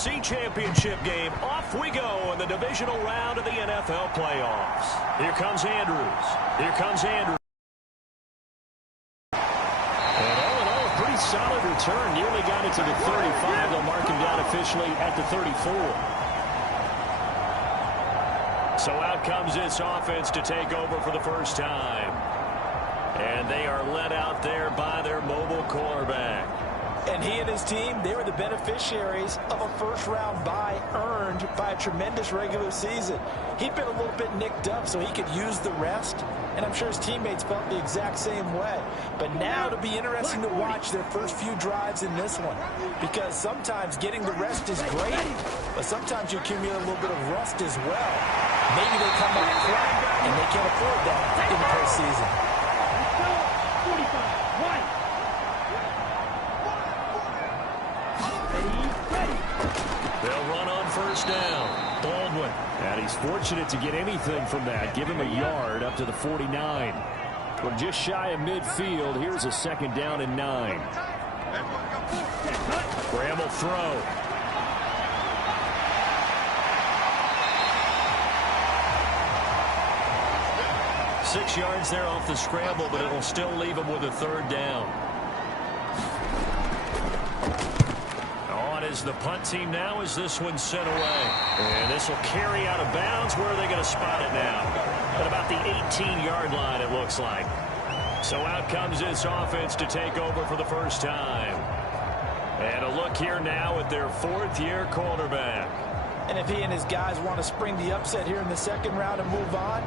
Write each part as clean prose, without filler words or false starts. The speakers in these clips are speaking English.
AFC Championship game. Off we go in the divisional round of the NFL playoffs. Here comes Andrews. Here comes Andrews. And all in all, a pretty solid return. Nearly got it to the 35. They'll mark him down officially at the 34. So out comes this offense to take over for the first time. And they are led out there by their mobile quarterback. And he and his team, they were the beneficiaries of a first-round bye earned by a tremendous regular season. He'd been a little bit nicked up so he could use the rest, and I'm sure his teammates felt the exact same way. But now it'll be interesting to watch their first few drives in this one, because sometimes getting the rest is great, but sometimes you accumulate a little bit of rust as well. Maybe they come up flat, and they can't afford that in the postseason. They'll run on first down. Baldwin. And he's fortunate to get anything from that. Give him a yard up to the 49. We're just shy of midfield. Here's a second down and 9. Graham will throw. Six yards there off the scramble, but it'll still leave him with a third down. On is the punt team now as this one's sent away. And this will carry out of bounds. Where are they going to spot it now? At about the 18-yard line, it looks like. So out comes this offense to take over for the first time. And a look here now at their fourth-year quarterback. And if he and his guys want to spring the upset here in the second round and move on,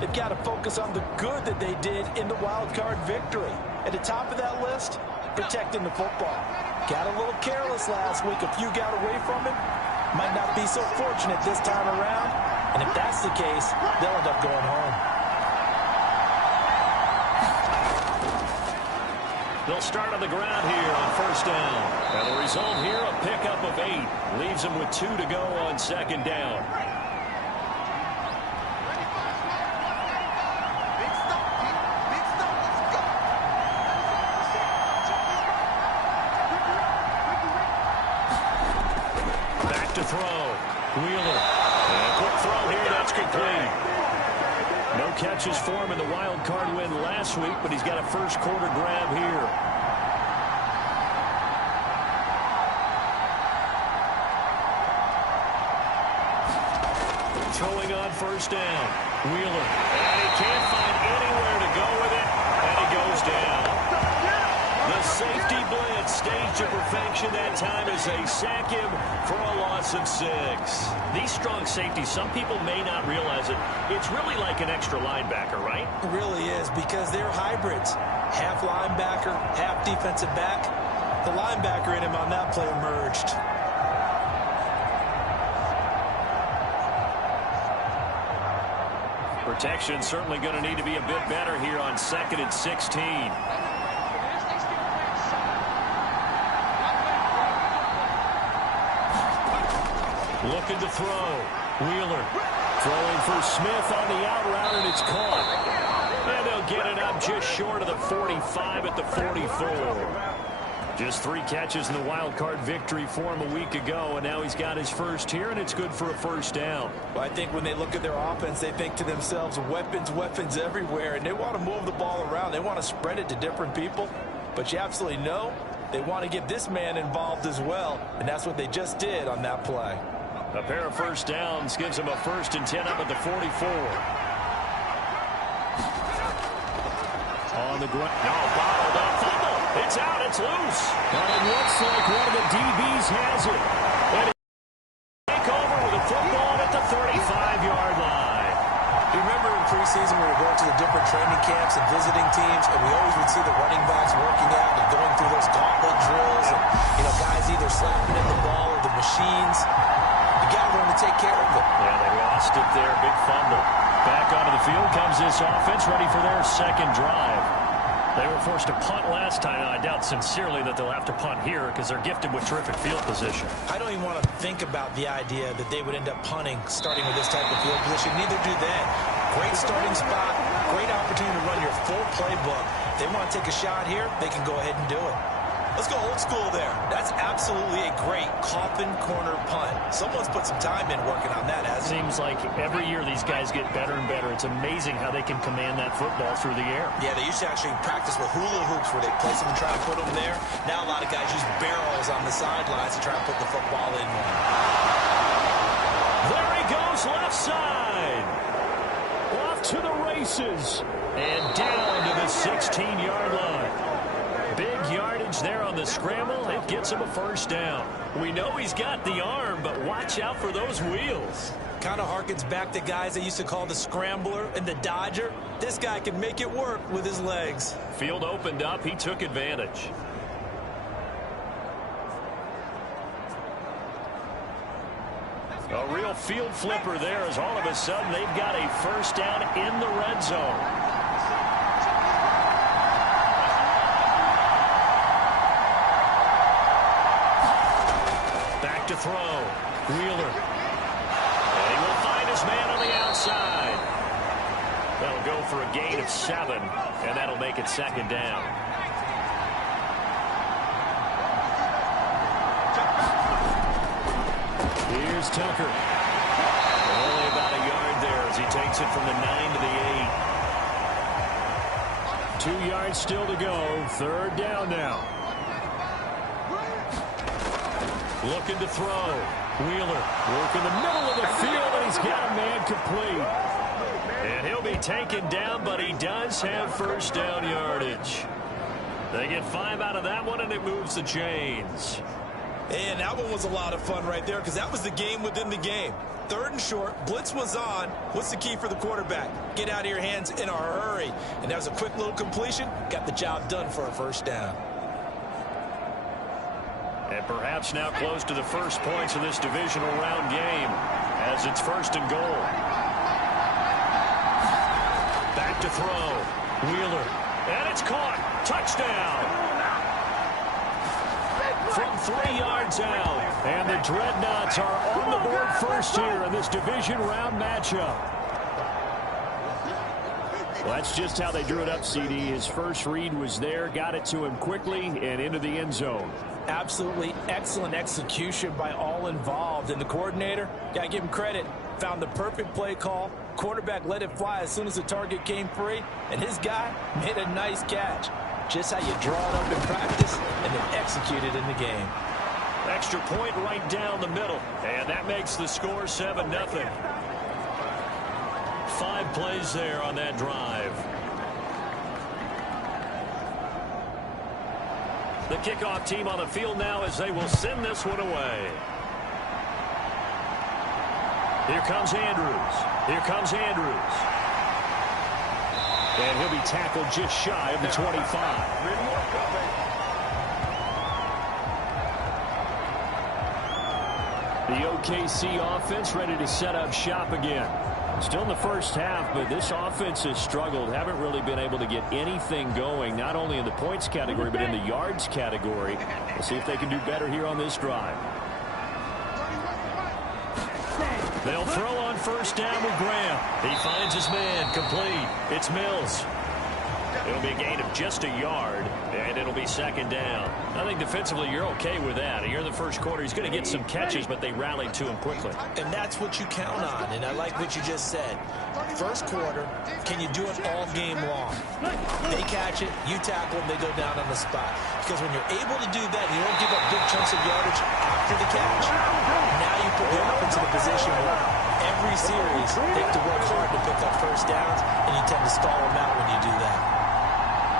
they've got to focus on the good that they did in the wild card victory. At the top of that list, protecting the football. Got a little careless last week. A few got away from him. Might not be so fortunate this time around. And if that's the case, they'll end up going home. They'll start on the ground here on first down. And the result here, a pickup of 8. Leaves them with 2 to go on second down. Catches for him in the wild card win last week, but he's got a first quarter grab here. Throwing on first down. Wheeler. And he can't find anywhere to go with it, and he goes down. The safety blitz staged to perfection that time as they sack him for a loss of 6. These strong safeties, some people may not realize it. It's really like an extra linebacker, right? It really is, because they're hybrids. Half linebacker, half defensive back. The linebacker in him on that play emerged. Protection certainly going to need to be a bit better here on 2nd and 16. Looking to throw. Wheeler throwing for Smith on the out route, and it's caught. And they'll get it up just short of the 45 at the 44. Just 3 catches in the wild card victory for him a week ago, and now he's got his first here, and it's good for a first down. Well, I think when they look at their offense, they think to themselves, weapons, weapons everywhere, and they want to move the ball around. They want to spread it to different people, but you absolutely know they want to get this man involved as well, and that's what they just did on that play. A pair of first downs gives him a 1st and 10 up at the 44. On the ground. No, bottled up. Fumble. It's out. It's loose. And it looks like one of the DBs has it. And he take over with a football at the 35-yard line. You remember in preseason we were going to the different training camps and visiting teams, and we always would see the running backs working out and going through those gauntlet drills, and guys either slapping in the ball or the machines. You got to learn to take care of it. Yeah, they lost it there. Big fumble. Back onto the field comes this offense, ready for their second drive. They were forced to punt last time. I doubt sincerely that they'll have to punt here because they're gifted with terrific field position. I don't even want to think about the idea that they would end up punting starting with this type of field position. Neither do they. Great starting spot. Great opportunity to run your full playbook. If they want to take a shot here, they can go ahead and do it. Let's go old school there. That's absolutely a great coffin corner punt. Someone's put some time in working on that, hasn't it? Seems like every year these guys get better and better. It's amazing how they can command that football through the air. Yeah, they used to actually practice with hula hoops where they place them and try to put them there. Now a lot of guys use barrels on the sidelines to try and put the football in one. There he goes, left side. Off to the races. And down to the 16-yard line. Big yardage there on the scramble. It gets him a first down. We know he's got the arm, but watch out for those wheels. Kind of harkens back to guys they used to call the scrambler and the dodger. This guy can make it work with his legs. Field opened up. He took advantage. A real field flipper there as all of a sudden they've got a first down in the red zone. To throw. Wheeler. And he will find his man on the outside. That'll go for a gain of 7, and that'll make it second down. Here's Tucker. Only about a yard there as he takes it from the 9 to the 8. 2 yards still to go. Third down now. Looking to throw. Wheeler working the middle of the field, and he's got a man complete. And he'll be taken down, but he does have first down yardage. They get 5 out of that one, and it moves the chains. And that one was a lot of fun right there because that was the game within the game. Third and short, blitz was on. What's the key for the quarterback? Get out of your hands in a hurry. And that was a quick little completion. Got the job done for a first down. And perhaps now close to the first points of this divisional round game as it's first and goal. Back to throw. Wheeler. And it's caught. Touchdown. From 3 yards out. And the Dreadnoughts are on the board first here in this division round matchup. Well, that's just how they drew it up, CD. His first read was there, got it to him quickly, and into the end zone. Absolutely excellent execution by all involved. And the coordinator, got to give him credit, found the perfect play call. Quarterback let it fly as soon as the target came free. And his guy made a nice catch. Just how you draw it up in practice and then execute it in the game. Extra point right down the middle. And that makes the score 7-0. 5 plays there on that drive. The kickoff team on the field now as they will send this one away. Here comes Andrews. Here comes Andrews. And he'll be tackled just shy of the 25. The OKC offense ready to set up shop again. Still in the first half, but this offense has struggled. Haven't really been able to get anything going, not only in the points category, but in the yards category. We'll see if they can do better here on this drive. They'll throw on first down with Graham. He finds his man, complete. It's Mills. It'll be a gain of just a yard, and it'll be second down. I think defensively you're okay with that. Here in the first quarter, he's going to get some catches, but they rallied to him quickly. And that's what you count on, and I like what you just said. First quarter, can you do it all game long? They catch it, you tackle them, they go down on the spot. Because when you're able to do that, you don't give up big chunks of yardage after the catch. Now you put the offense in a position where every series they have to work hard to pick up first downs, and you tend to stall them out when you do that.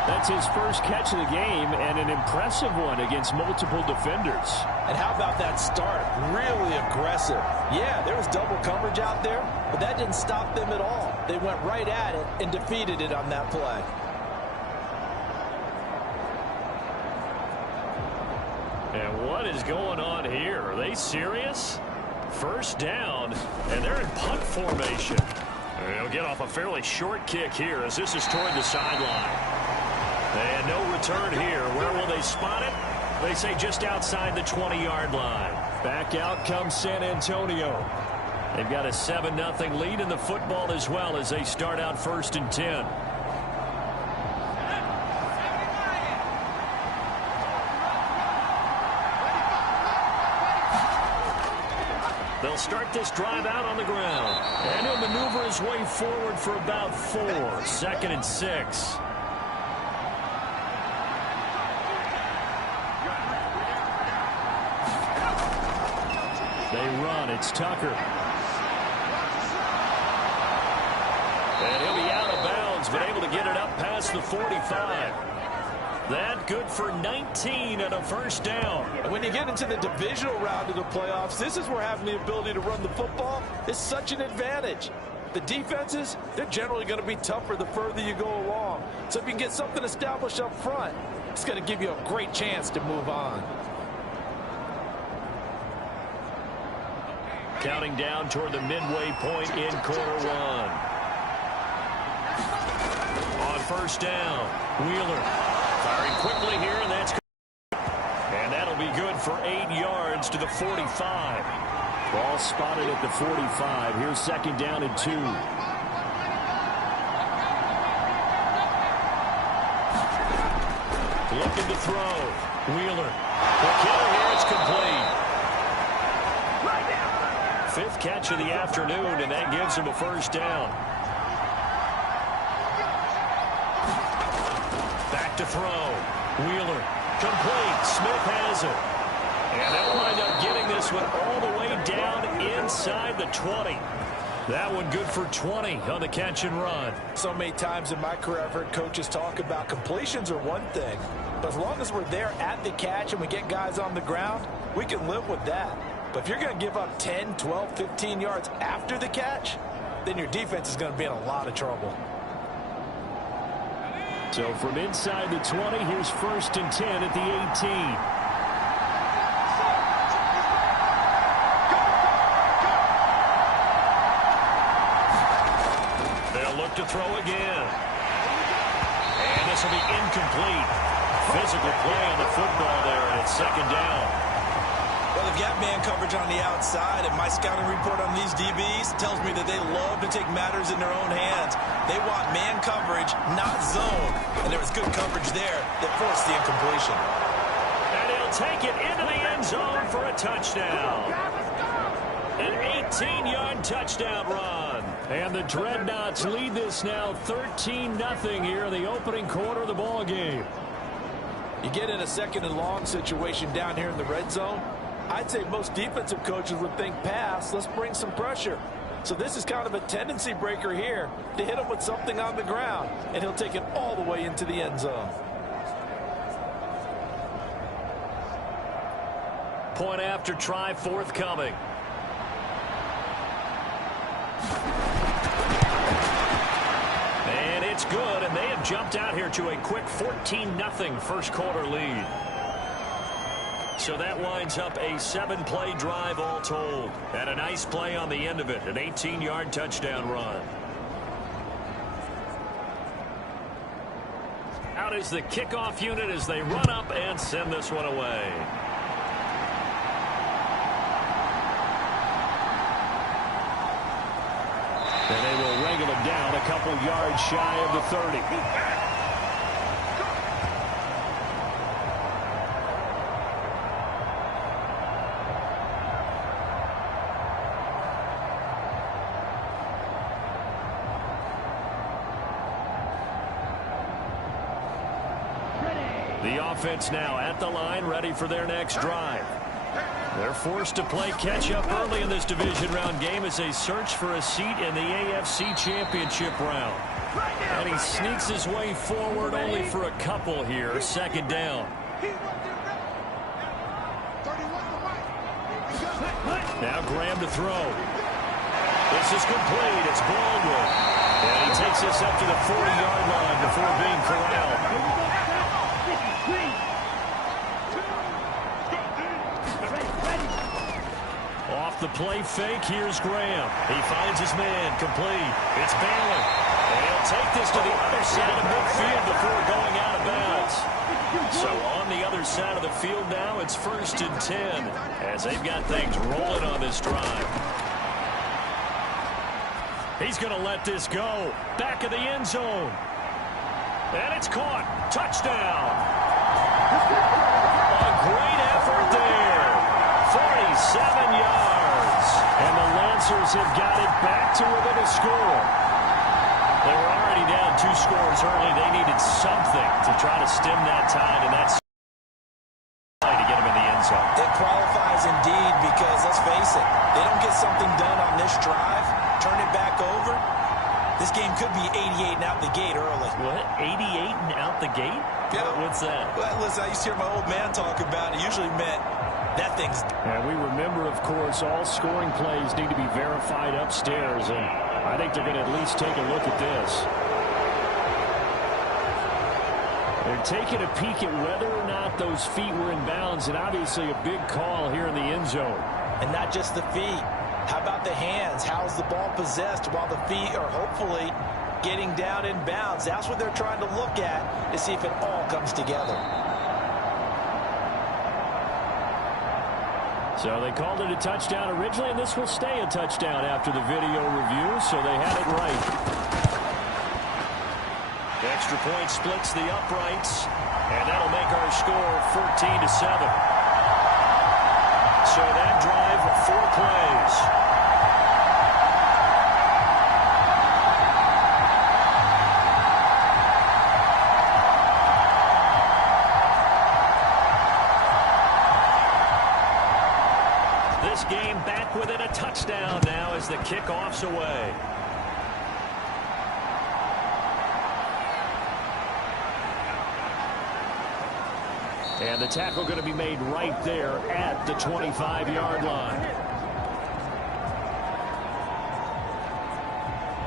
That's his first catch of the game, and an impressive one against multiple defenders. And how about that start? Really aggressive. Yeah, there was double coverage out there, but that didn't stop them at all. They went right at it and defeated it on that play. And what is going on here? Are they serious? First down, and they're in punt formation. They'll get off a fairly short kick here as this is toward the sideline. And no return here. Where will they spot it? They say just outside the 20-yard line. Back out comes San Antonio. They've got a 7-0 lead in the football as well as they start out 1st and 10. They'll start this drive out on the ground. And he'll maneuver his way forward for about 4. 2nd and 6. They run. It's Tucker. And he'll be out of bounds, but able to get it up past the 45. That good for 19 and a first down. When you get into the divisional round of the playoffs, this is where having the ability to run the football is such an advantage. The defenses, they're generally going to be tougher the further you go along. So if you can get something established up front, it's going to give you a great chance to move on. Counting down toward the midway point in quarter 1. On first down, Wheeler firing quickly here, and that'll be good for 8 yards to the 45. Ball spotted at the 45. Here's 2nd down and 2. Looking to throw. Wheeler. The killer here. It's complete. 5th catch of the afternoon, and that gives him a first down. Back to throw. Wheeler. Complete. Smith has it. And they'll wind up getting this one all the way down inside the 20. That one good for 20 on the catch and run. So many times in my career I've heard coaches talk about completions are one thing, but as long as we're there at the catch and we get guys on the ground, we can live with that. But if you're going to give up 10, 12, 15 yards after the catch, then your defense is going to be in a lot of trouble. So from inside the 20, here's 1st and 10 at the 18. They'll look to throw again. And this will be incomplete. Physical play on the football there, and it's 2nd down. Well, they've got man coverage on the outside, and my scouting report on these DBs tells me that they love to take matters in their own hands. They want man coverage, not zone. And there was good coverage there that forced the incompletion. And he'll take it into the end zone for a touchdown. An 18-yard touchdown run. And the Dreadnoughts lead this now 13-0 here in the opening quarter of the ball game. You get in a 2nd and long situation down here in the red zone, I'd say most defensive coaches would think pass, let's bring some pressure. So this is kind of a tendency breaker here to hit him with something on the ground, and he'll take it all the way into the end zone. Point after try forthcoming. And it's good, and they have jumped out here to a quick 14-0 first quarter lead. So that winds up a 7-play drive all told. And a nice play on the end of it, an 18-yard touchdown run. Out is the kickoff unit as they run up and send this one away. And they will wrangle him down a couple yards shy of the 30. The offense now at the line, ready for their next drive. They're forced to play catch-up early in this division round game as they search for a seat in the AFC Championship round. And he sneaks his way forward only for a couple here. 2nd down. Now Graham to throw. This is complete. It's Baldwin. And he takes this up to the 40-yard line before being corralled. Off the play fake, here's Graham. He finds his man, complete. It's Balin. And he'll take this to the other side of midfield before going out of bounds. So on the other side of the field now, it's 1st and 10 as they've got things rolling on this drive. He's going to let this go. Back of the end zone. And it's caught. Touchdown. A great effort there. 47 yards. And the Lancers have got it back to within a score. They were already down 2 scores early. They needed something to try to stem that tide, and that's to get them in the end zone. It qualifies indeed because, let's face it, they don't get something done on this drive, turn it back over, this game could be 88 and out the gate early. What? 88 and out the gate? Yeah. What's that? Well, listen, I used to hear my old man talk about it. Usually meant that thing's... And we remember, of course, all scoring plays need to be verified upstairs, and I think they're going to at least take a look at this. They're taking a peek at whether or not those feet were in bounds, and obviously a big call here in the end zone. And not just the feet. How about the hands? How's the ball possessed while the feet are hopefully getting down in bounds? That's what they're trying to look at to see if it all comes together. So they called it a touchdown originally, and this will stay a touchdown after the video review, so they had it right. The extra point splits the uprights, and that'll make our score 14-7. So that drive, 4 plays. This game back within a touchdown now as the kickoff's away. And the tackle going to be made right there at the 25-yard line.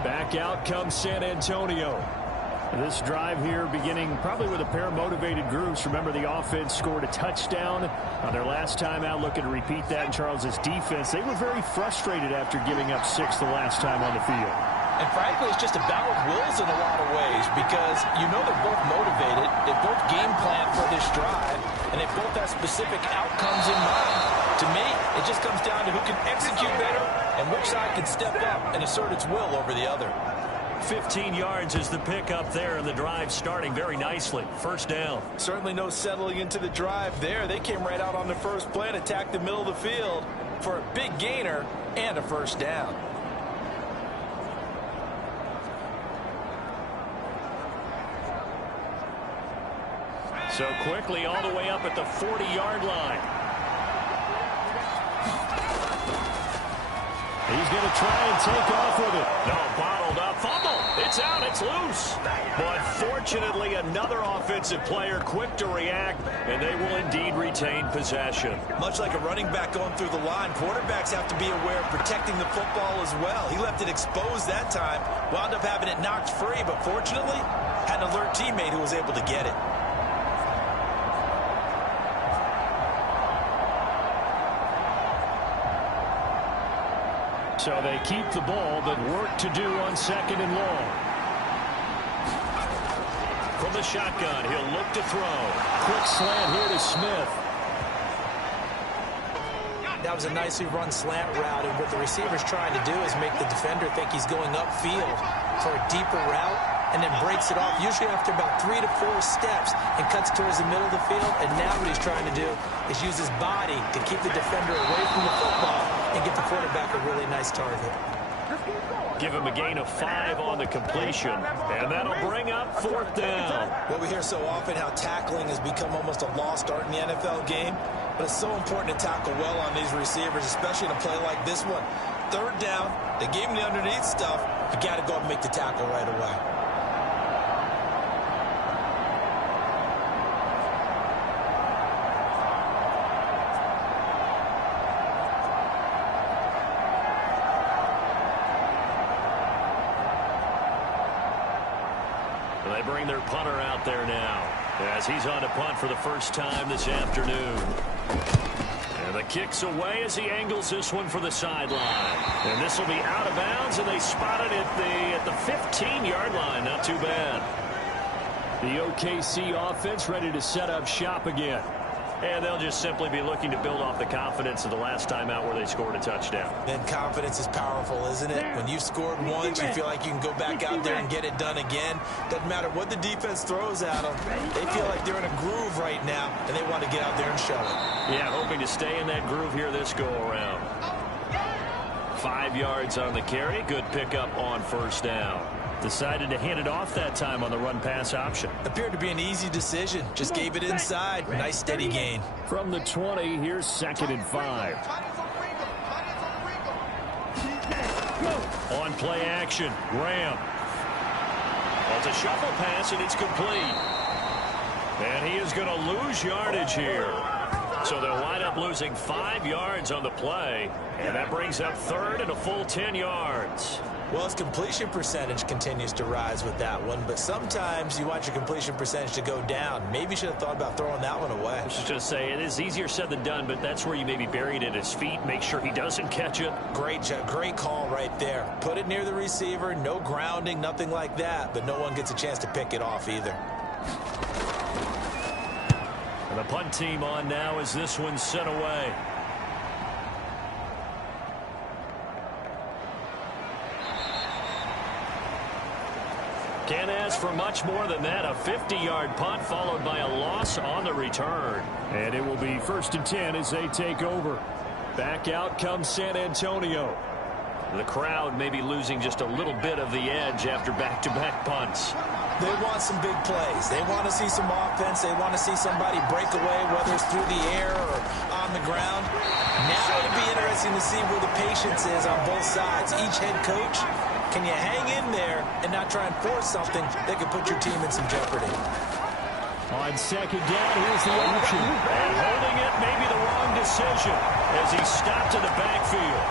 Back out comes San Antonio. This drive here beginning probably with a pair of motivated groups. Remember, the offense scored a touchdown on their last time out. Looking to repeat that in Charles's defense. They were very frustrated after giving up 6 the last time on the field. And frankly, it's just a battle of wills in a lot of ways because you know they're both motivated, they both game plan for this drive, and they both have specific outcomes in mind. To me, it just comes down to who can execute better and which side can step up and assert its will over the other. 15 yards is the pickup there, and the drive starting very nicely. First down. Certainly no settling into the drive there. They came right out on the first play and attacked the middle of the field for a big gainer and a first down. So quickly all the way up at the 40-yard line. He's going to try and take off with it. No, bottled up. Fumble. It's out. It's loose. But fortunately, another offensive player quick to react, and they will indeed retain possession. Much like a running back going through the line, quarterbacks have to be aware of protecting the football as well. He left it exposed that time, wound up having it knocked free, but fortunately, had an alert teammate who was able to get it. So they keep the ball, but work to do on 2nd and long. From the shotgun, he'll look to throw. Quick slant here to Smith. That was a nicely run slant route, and what the receiver's trying to do is make the defender think he's going upfield for a deeper route, and then breaks it off, usually after about 3 to 4 steps, and cuts towards the middle of the field. And now what he's trying to do is use his body to keep the defender away from the football and get the quarterback a really nice target. Give him a gain of 5 on the completion, and that'll bring up 4th down. Well, we hear so often how tackling has become almost a lost art in the NFL game, but it's so important to tackle well on these receivers, especially in a play like this one. 3rd down, they gave him the underneath stuff. You got to go and make the tackle right away. They bring their punter out there now as he's on to punt for the first time this afternoon. And the kick's away as he angles this one for the sideline. And this will be out of bounds, and they spot it at the 15-yard line. Not too bad. The OKC offense ready to set up shop again. And they'll just simply be looking to build off the confidence of the last time out where they scored a touchdown. Then confidence is powerful, isn't it? When you've scored once, you feel like you can go back out there and get it done again. Doesn't matter what the defense throws at them. They feel like they're in a groove right now, and they want to get out there and show it. Yeah, hoping to stay in that groove here this go-around. 5 yards on the carry. Good pickup on first down. Decided to hand it off that time on the run-pass option. Appeared to be an easy decision. Just gave it inside. Nice steady gain. From the 20, here's 2nd and 5. On play action, Graham. Well, it's a shuffle pass, and it's complete. And he is going to lose yardage here. So they'll wind up losing 5 yards on the play. And that brings up 3rd and a full 10 yards. Well, his completion percentage continues to rise with that one, but sometimes you want your completion percentage to go down. Maybe you should have thought about throwing that one away. I was just say, it is easier said than done, but that's where you maybe bury it at his feet. Make sure he doesn't catch it. Great call right there. Put it near the receiver, no grounding, nothing like that, but no one gets a chance to pick it off either. And the punt team on now as this one's sent away. Can't ask for much more than that. A 50-yard punt followed by a loss on the return. And it will be 1st and 10 as they take over. Back out comes San Antonio. The crowd may be losing just a little bit of the edge after back-to-back punts. They want some big plays. They want to see some offense. They want to see somebody break away, whether it's through the air or on the ground. Now it'll be interesting to see where the patience is on both sides. Each head coach, can you hang in there and not try and force something that could put your team in some jeopardy? On 2nd down, here's the option. And holding it may be the wrong decision as he stopped in the backfield.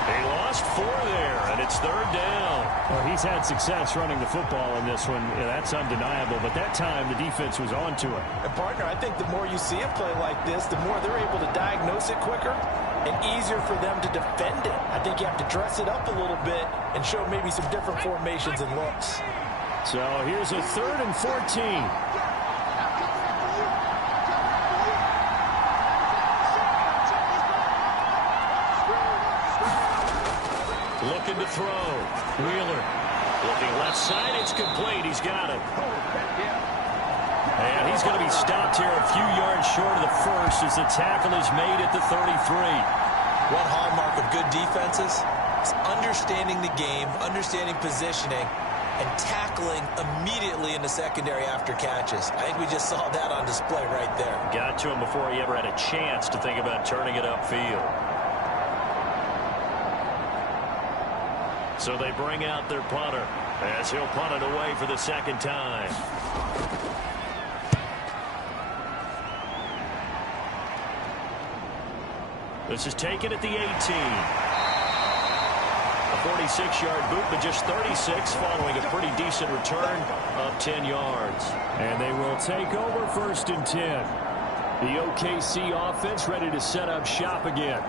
He lost 4 there, and it's 3rd down. Well, he's had success running the football in this one. Yeah, that's undeniable. But that time, the defense was on to it. And, partner, I think the more you see a play like this, the more they're able to diagnose it quicker and easier for them to defend it. I think you have to dress it up a little bit and show maybe some different formations and looks. So here's a 3rd and 14. Looking to throw. Wheeler. Looking left side. It's complete. He's got it. And he's going to be stopped here a few yards short of the first as the tackle is made at the 33. One hallmark of good defenses is understanding the game, understanding positioning, and tackling immediately in the secondary after catches. I think we just saw that on display right there. Got to him before he ever had a chance to think about turning it upfield. So they bring out their punter as he'll punt it away for the 2nd time. This is taken at the 18. A 46-yard boot, but just 36 following a pretty decent return of 10 yards. And they will take over 1st and 10. The OKC offense ready to set up shop again.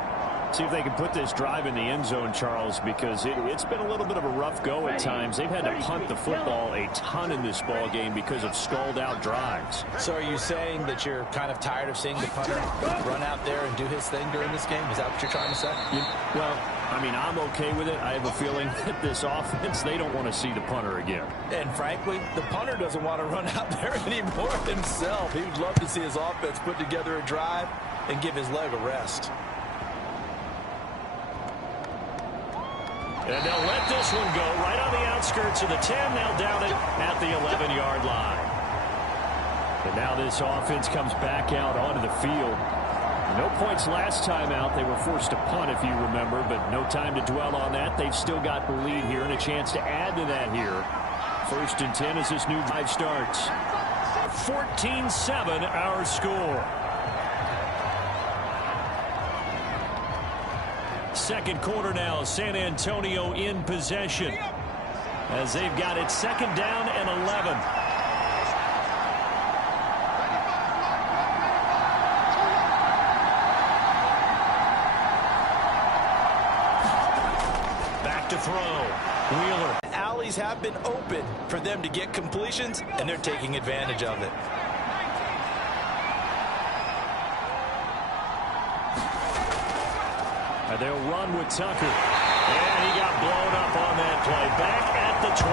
See if they can put this drive in the end zone, Charles, because it's been a little bit of a rough go at times. They've had to punt the football a ton in this ball game because of stalled-out drives. So are you saying that you're kind of tired of seeing the punter run out there and do his thing during this game? Is that what you're trying to say? Well, I mean, I'm okay with it. I have a feeling that this offense, they don't want to see the punter again. And frankly, the punter doesn't want to run out there anymore himself. He would love to see his offense put together a drive and give his leg a rest. And they'll let this one go right on the outskirts of the 10. They'll down it at the 11-yard line. And now this offense comes back out onto the field. No points last time out. They were forced to punt, if you remember, but no time to dwell on that. They've still got the lead here and a chance to add to that here. 1st and 10 as this new drive starts. 14-7 our score. 2nd quarter now, San Antonio in possession as they've got it 2nd down and 11. Back to throw. Wheeler. Alleys have been open for them to get completions, and they're taking advantage of it. They'll run with Tucker. And he got blown up on that play. Back at the 20.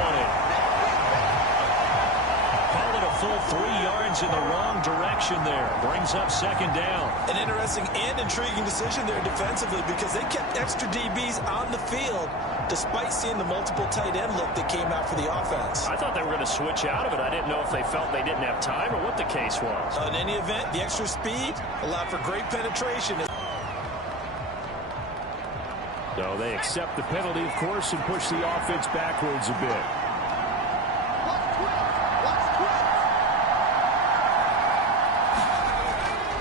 Call it a full 3 yards things in the wrong direction there. Brings up second down. An interesting and intriguing decision there defensively because they kept extra DBs on the field despite seeing the multiple tight end look that came out for the offense. I thought they were going to switch out of it. I didn't know if they felt they didn't have time or what the case was. In any event, the extra speed allowed for great penetration. So they accept the penalty, of course, and push the offense backwards a bit.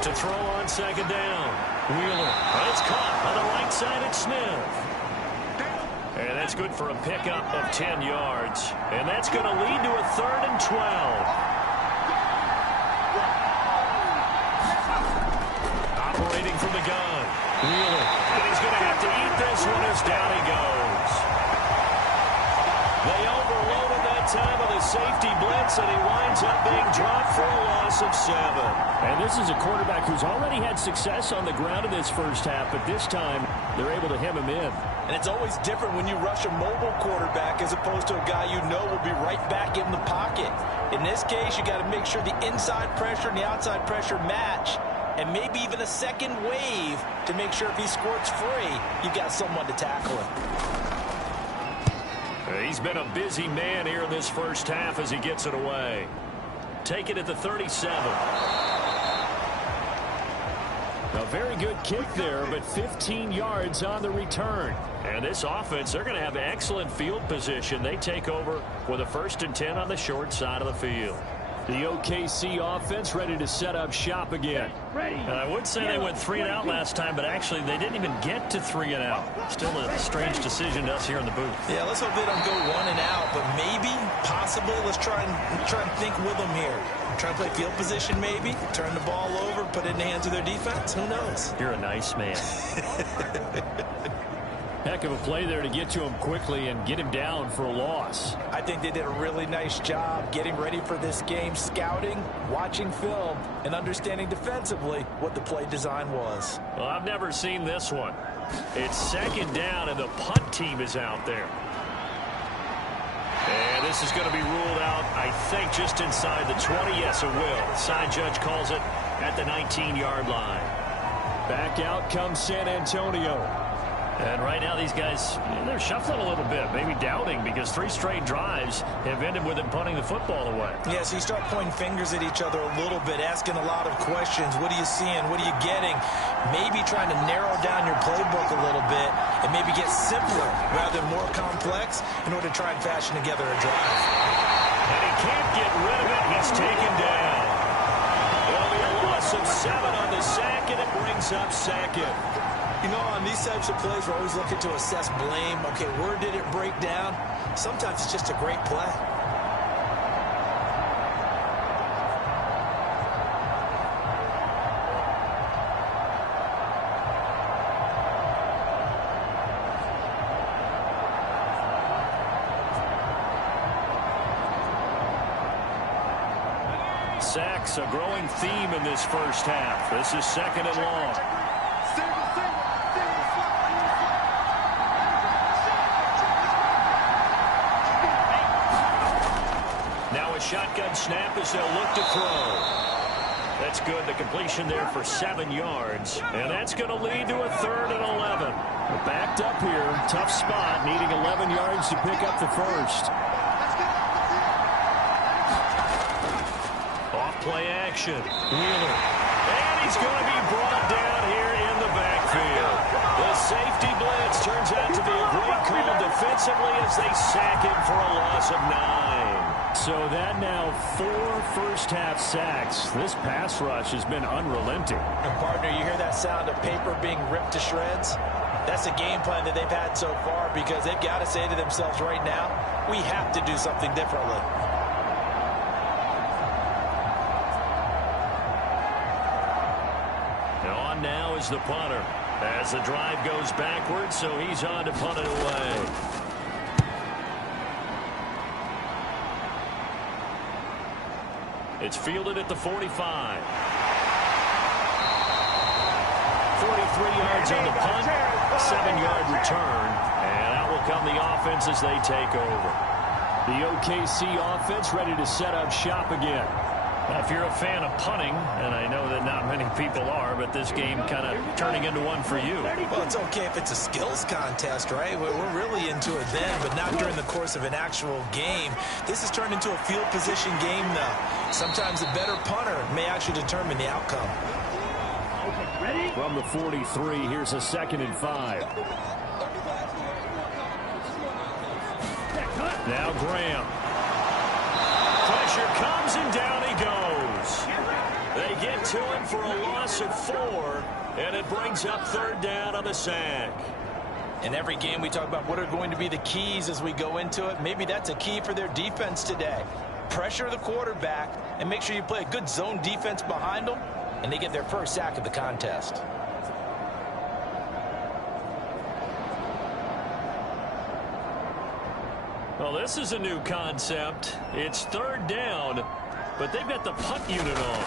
To throw on second down. Wheeler. It's caught on the right side at Smith. And that's good for a pickup of 10 yards. And that's going to lead to a 3rd and 12. Operating from the gun. Wheeler. And he's going to have to eat this one as down he goes. They overloaded that time of the safety blitz, and he winds up being dropped for a loss of 7. And this is a quarterback who's already had success on the ground in this first half, but this time they're able to hem him in. And it's always different when you rush a mobile quarterback as opposed to a guy you know will be right back in the pocket. In this case, you got to make sure the inside pressure and the outside pressure match, and maybe even a second wave to make sure if he squirts free, you got someone to tackle him. He's been a busy man here in this first half as he gets it away. Take it at the 37. A very good kick there, but 15 yards on the return. And this offense, they're going to have excellent field position. They take over with a 1st and 10 on the short side of the field. The OKC offense ready to set up shop again. And I would say they went 3 and out last time, but actually they didn't even get to 3 and out. Still a strange decision to us here in the booth. Yeah, let's hope they don't go 1 and out, but maybe, possibly, let's try and think with them here. Try and play field position maybe, turn the ball over, put it in the hands of their defense. Who knows? You're a nice man. Heck of a play there to get to him quickly and get him down for a loss. I think they did a really nice job getting ready for this game, scouting, watching film, and understanding defensively what the play design was. Well, I've never seen this one. It's 2nd down, and the punt team is out there. And this is going to be ruled out, I think, just inside the 20. Yes, it will. Side judge calls it at the 19-yard line. Back out comes San Antonio. And right now these guys, they're shuffling a little bit, maybe doubting, because 3 straight drives have ended with them punting the football away. Yeah, so you start pointing fingers at each other a little bit, asking a lot of questions. What are you seeing? What are you getting? Maybe trying to narrow down your playbook a little bit and maybe get simpler rather than more complex in order to try and fashion together a drive. And he can't get rid of it. He's taken down. There'll be a loss of 7 on the sack, and it brings up 2nd. You know, on these types of plays, we're always looking to assess blame. Okay, where did it break down? Sometimes it's just a great play. Sacks, a growing theme in this first half. This is 2nd and long. Now a shotgun snap as they'll look to throw. That's good. The completion there for 7 yards. And that's going to lead to a 3rd and 11. We're backed up here. Tough spot, needing 11 yards to pick up the first. Off-play action. Wheeler. And he's going to be brought down here in the backfield. The safety blitz turns out to be a great call defensively as they sack him for a loss of 9. So that now 4 first-half sacks. This pass rush has been unrelenting. And, partner, you hear that sound of paper being ripped to shreds? That's a game plan that they've had so far because they've got to say to themselves right now, we have to do something differently. On now is the punter as the drive goes backwards, so he's on to punt it away. It's fielded at the 45. 43 yards on the punt, 7-yard return, and out will come the offense as they take over. The OKC offense ready to set up shop again. If you're a fan of punting, and I know that not many people are, but this game kind of turning into one for you. Well, it's okay if it's a skills contest, right? We're really into it then, but not during the course of an actual game. This has turned into a field position game, though. Sometimes a better punter may actually determine the outcome. From the 43, here's a 2nd and 5. Now Graham. Pressure comes and down he goes. They get to him for a loss of 4, and it brings up 3rd down on the sack. In every game we talk about what are going to be the keys as we go into it. Maybe that's a key for their defense today. Pressure the quarterback and make sure you play a good zone defense behind them, and they get their first sack of the contest. Well, this is a new concept. It's 3rd down, but they've got the punt unit on.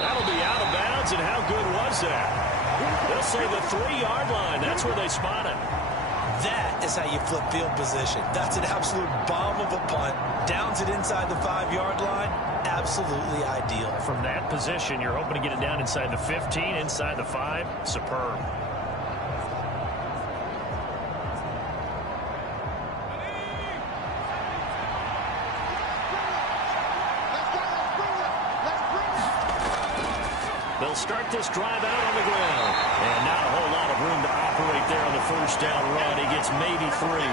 That'll be out of bounds, and how good was that? They'll say the 3-yard line. That's where they spot it. That is how you flip field position. That's an absolute bomb of a punt. Downs it inside the 5-yard line. Absolutely ideal. From that position, you're hoping to get it down inside the 15, inside the 5. Superb. They'll start this drive out on the ground. And not a whole lot of room to operate there on the 1st down run. He gets maybe 3.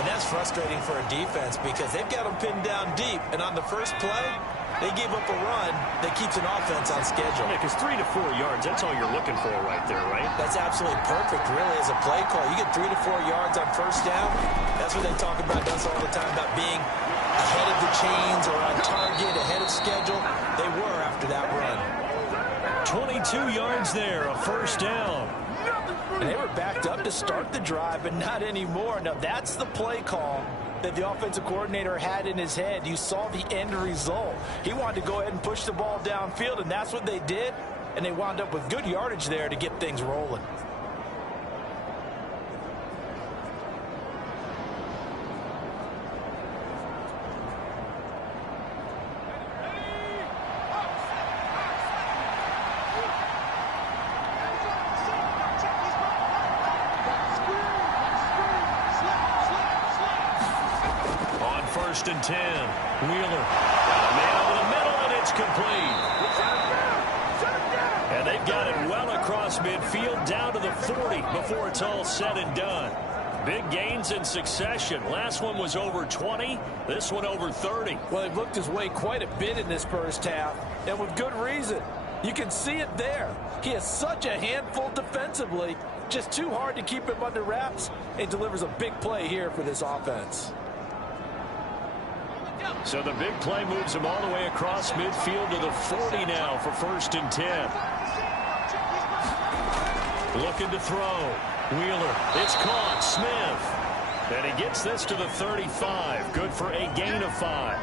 And that's frustrating for a defense because they've got them pinned down deep. And on the first play, they gave up a run that keeps an offense on schedule. Yeah, because 3 to 4 yards, that's all you're looking for right there, right? That's absolutely perfect, really, as a play call. You get 3 to 4 yards on 1st down. That's what they talk about us all the time, about being ahead of the chains or on target, ahead of schedule. They were after that run. 22 yards there, a 1st down. And they were backed up to start the drive, but not anymore. Now, that's the play call that the offensive coordinator had in his head. You saw the end result. He wanted to go ahead and push the ball downfield, and that's what they did. And they wound up with good yardage there to get things rolling. And 10. Wheeler got a man over the middle, and it's complete. And they've got it well across midfield down to the 40 before it's all said and done. Big gains in succession. Last one was over 20. This one over 30. Well, he looked his way quite a bit in this 1st half, and with good reason. You can see it there. He has such a handful defensively. Just too hard to keep him under wraps, and delivers a big play here for this offense. So the big play moves him all the way across midfield to the 40 now for 1st and 10. Looking to throw. Wheeler, it's caught. Smith. And he gets this to the 35. Good for a gain of 5.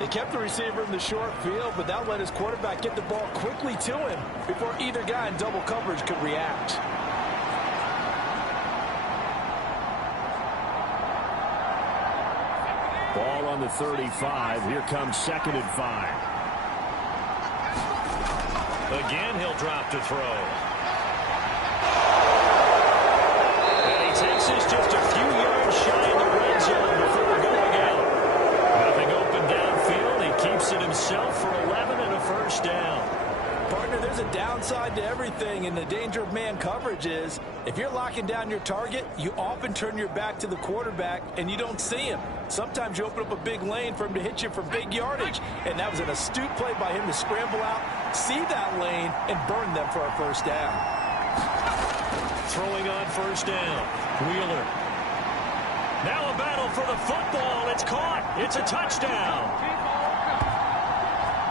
They kept the receiver in the short field, but that let his quarterback get the ball quickly to him before either guy in double coverage could react. Ball on the 35. Here comes 2nd and 5. Again, he'll drop to throw. And he takes this just a few yards shy of the red zone before going out. Nothing open downfield. He keeps it himself for 11 and a 1st down. Partner, there's a downside to everything, and the danger of man coverage is if you're locking down your target, you often turn your back to the quarterback and you don't see him. Sometimes you open up a big lane for him to hit you for big yardage, and that was an astute play by him to scramble out, see that lane, and burn them for a 1st down. Throwing on 1st down. Wheeler. Now a battle for the football. It's caught. It's a touchdown.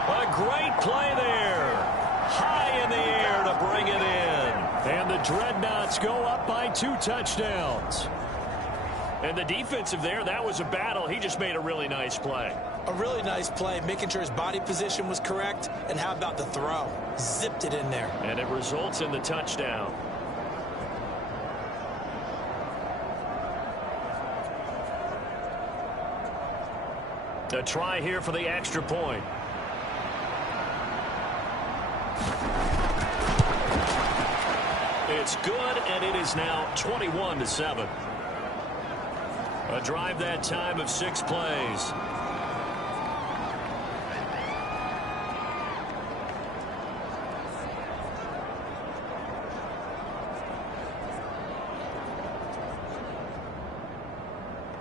A great play there. High in the air to bring it in. And the Dreadnoughts go up by 2 touchdowns. And the defensive there, that was a battle. He just made a really nice play. A really nice play, making sure his body position was correct. And how about the throw? Zipped it in there. And it results in the touchdown. A try here for the extra point. It's good, and it is now 21-7. A drive that time of 6 plays.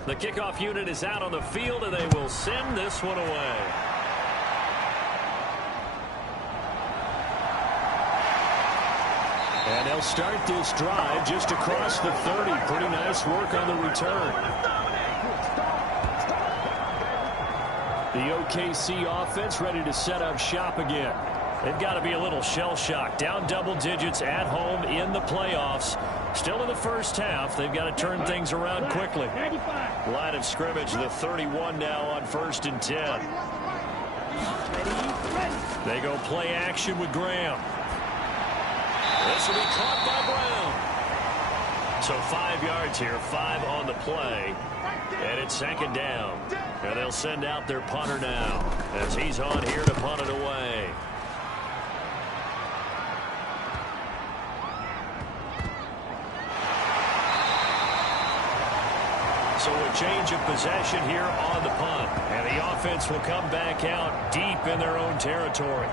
The kickoff unit is out on the field, and they will send this one away. And they'll start this drive just across the 30. Pretty nice work on the return. The OKC offense ready to set up shop again. They've got to be a little shell-shocked. Down double digits at home in the playoffs. Still in the first half. They've got to turn things around quickly. Line of scrimmage, the 31 now on 1st and 10. They go play action with Graham. This will be caught by Brown. So 5 yards here, 5 on the play. And it's 2nd down. And they'll send out their punter now as he's on here to punt it away. So a change of possession here on the punt. And the offense will come back out deep in their own territory.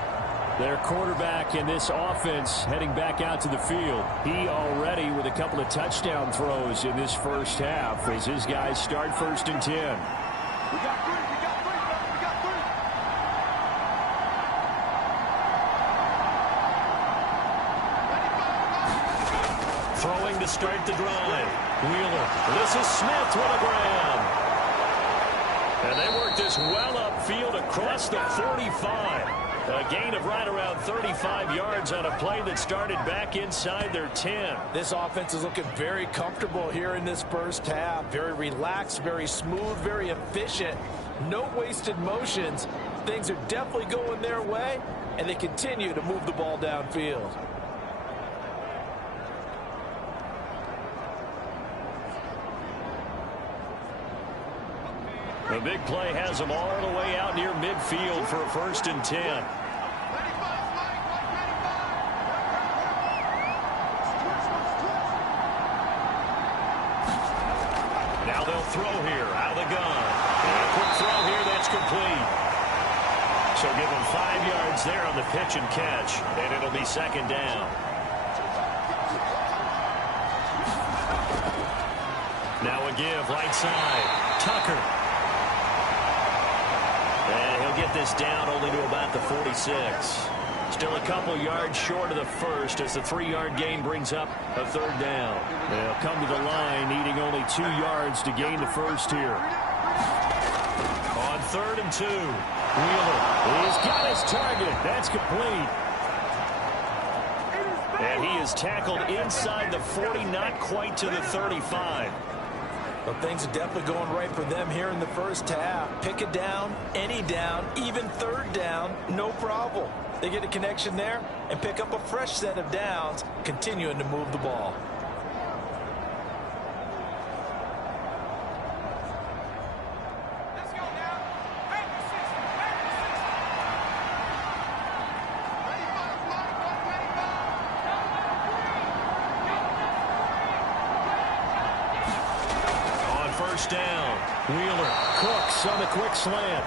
Their quarterback in this offense heading back out to the field. He already with a couple of touchdown throws in this first half as his guys start 1st and 10. We got 3. Throwing to start the drive. Wheeler. This is Smith with a grab. And they work this well upfield across the 45. A gain of right around 35 yards on a play that started back inside their 10. This offense is looking very comfortable here in this first half. Very relaxed, very smooth, very efficient. No wasted motions. Things are definitely going their way, and they continue to move the ball downfield. The big play has them all the way out near midfield for a 1st and 10. Now they'll throw here out of the gun. And a quick throw here that's complete. So give them 5 yards there on the pitch and catch, and it'll be 2nd down. Now a give right side. Tucker. And he'll get this down only to about the 46. Still a couple yards short of the first as the 3-yard gain brings up a 3rd down. They'll come to the line needing only 2 yards to gain the first here. On 3rd and 2. Wheeler. He's got his target. That's complete. And he is tackled inside the 40, not quite to the 35. Well, things are definitely going right for them here in the first half. Pick it down, any down, even 3rd down, no problem. They get a connection there and pick up a fresh set of downs, continuing to move the ball. Down. Wheeler. Cooks on the quick slant.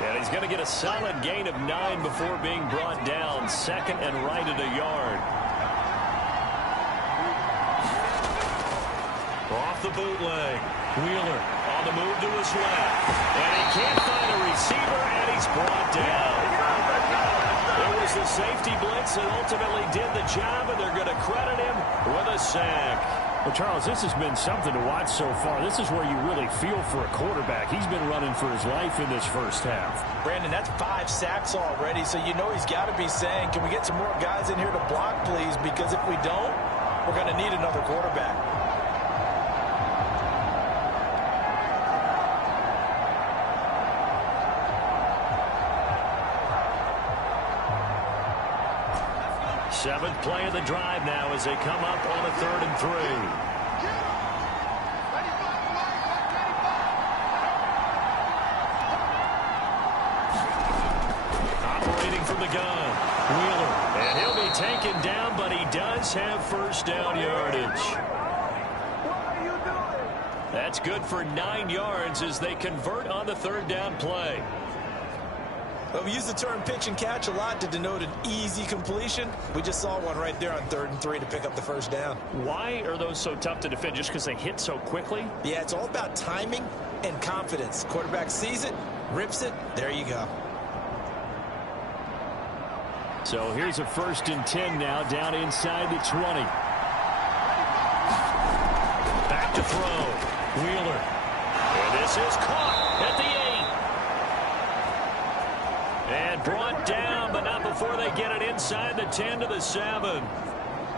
And he's going to get a solid gain of 9 before being brought down. 2nd and right at a yard. Off the bootleg. Wheeler on the move to his left. And he can't find a receiver, and he's brought down. It was the safety blitz that ultimately did the job, and they're going to credit him with a sack. Well, Charles, this has been something to watch so far. This is where you really feel for a quarterback. He's been running for his life in this first half. Brandon, that's 5 sacks already, so you know he's got to be saying, can we get some more guys in here to block, please? Because if we don't, we're going to need another quarterback. Seventh play of the drive now as they come up on a 3rd and 3. the gun. Wheeler. And he'll be taken down, but he does have first down yardage. That's good for 9 yards as they convert on the third down play. Well, we use the term pitch and catch a lot to denote an easy completion. We just saw one right there on 3rd and 3 to pick up the first down. Why are those so tough to defend? Just because they hit so quickly? Yeah, it's all about timing and confidence. Quarterback sees it, rips it, there you go. So here's a 1st and 10 now, down inside the 20. Back to throw. Wheeler. And this is caught at the 8. And brought down, but not before they get it inside the 10 to the 7.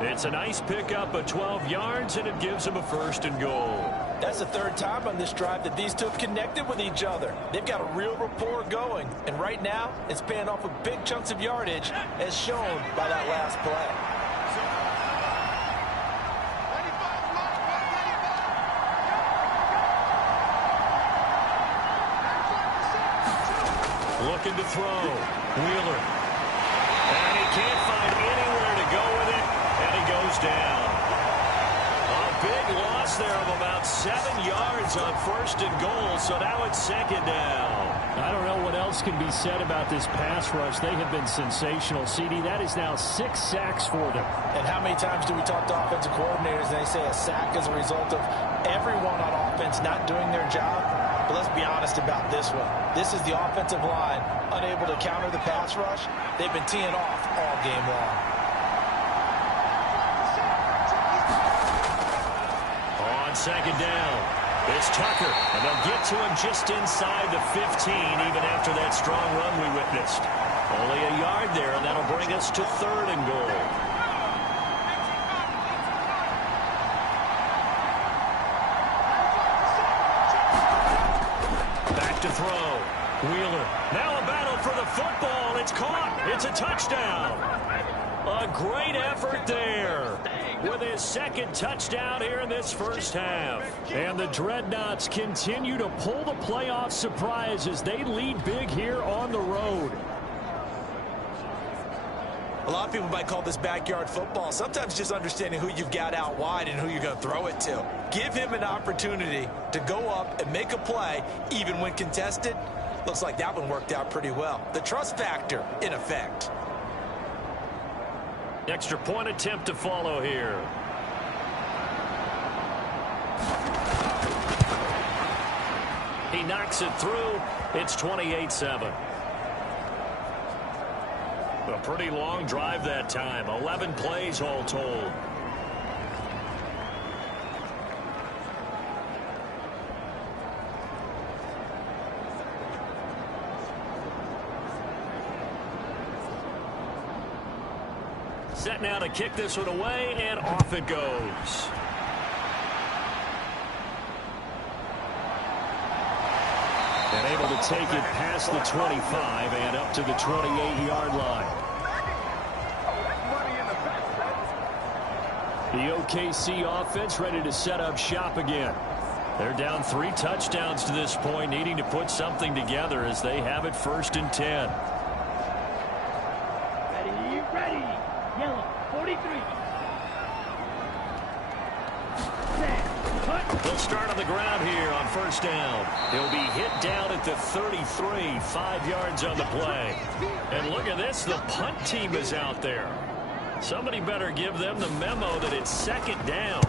It's a nice pickup of 12 yards, and it gives them a 1st and goal. That's the 3rd time on this drive that these two have connected with each other. They've got a real rapport going, and right now it's paying off with big chunks of yardage, as shown by that last play. Looking to throw. Wheeler. And he can't find anywhere to go with it, and he goes down. A big loss there of about 7 yards on 1st and goal, so now it's 2nd down. I don't know what else can be said about this pass rush. They have been sensational, CD. That is now 6 sacks for them. And how many times do we talk to offensive coordinators and they say a sack is a result of everyone on offense not doing their job? But let's be honest about this one. This is the offensive line unable to counter the pass rush. They've been teeing off all game long. On 2nd down, it's Tucker, and they'll get to him just inside the 15, even after that strong run we witnessed. Only a yard there, and that'll bring us to 3rd and goal. To throw. Wheeler. Now a battle for the football. It's caught. It's a touchdown. A great effort there with his 2nd touchdown here in this 1st half. And the Dreadnoughts continue to pull the playoff surprise as they lead big here on the road. A lot of people might call this backyard football. Sometimes just understanding who you've got out wide and who you're going to throw it to. Give him an opportunity to go up and make a play, even when contested. Looks like that one worked out pretty well. The trust factor in effect. Extra point attempt to follow here. He knocks it through. It's 28-7. A pretty long drive that time. 11 plays all told. Set now to kick this one away, and off it goes. And able to take it past the 25 and up to the 28-yard line. The OKC offense ready to set up shop again. They're down 3 touchdowns to this point, needing to put something together as they have it 1st and 10. Ready. Yellow, 43. They'll start on the ground here on 1st down. He'll be hit down at the 33, 5 yards on the play. And look at this, the punt team is out there. Somebody better give them the memo that it's 2nd down.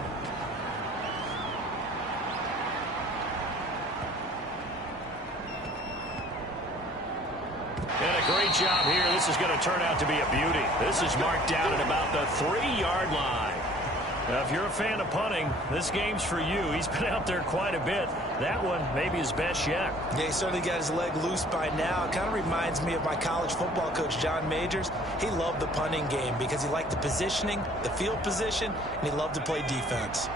And a great job here. This is going to turn out to be a beauty. This is marked down at about the 3-yard line. Now, if you're a fan of punting, this game's for you. He's been out there quite a bit. That one, maybe his best yet. Yeah, he certainly got his leg loose by now. It kind of reminds me of my college football coach, John Majors. He loved the punting game because he liked the positioning, the field position, and he loved to play defense.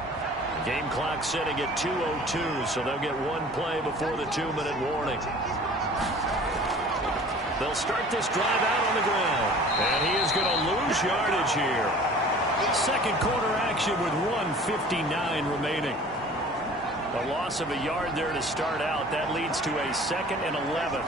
Game clock sitting at 2:02, so they'll get one play before the 2-minute warning. They'll start this drive out on the ground, and he is going to lose yardage here. Second quarter action with 1:59 remaining. A loss of a yard there to start out. That leads to a 2nd and 11.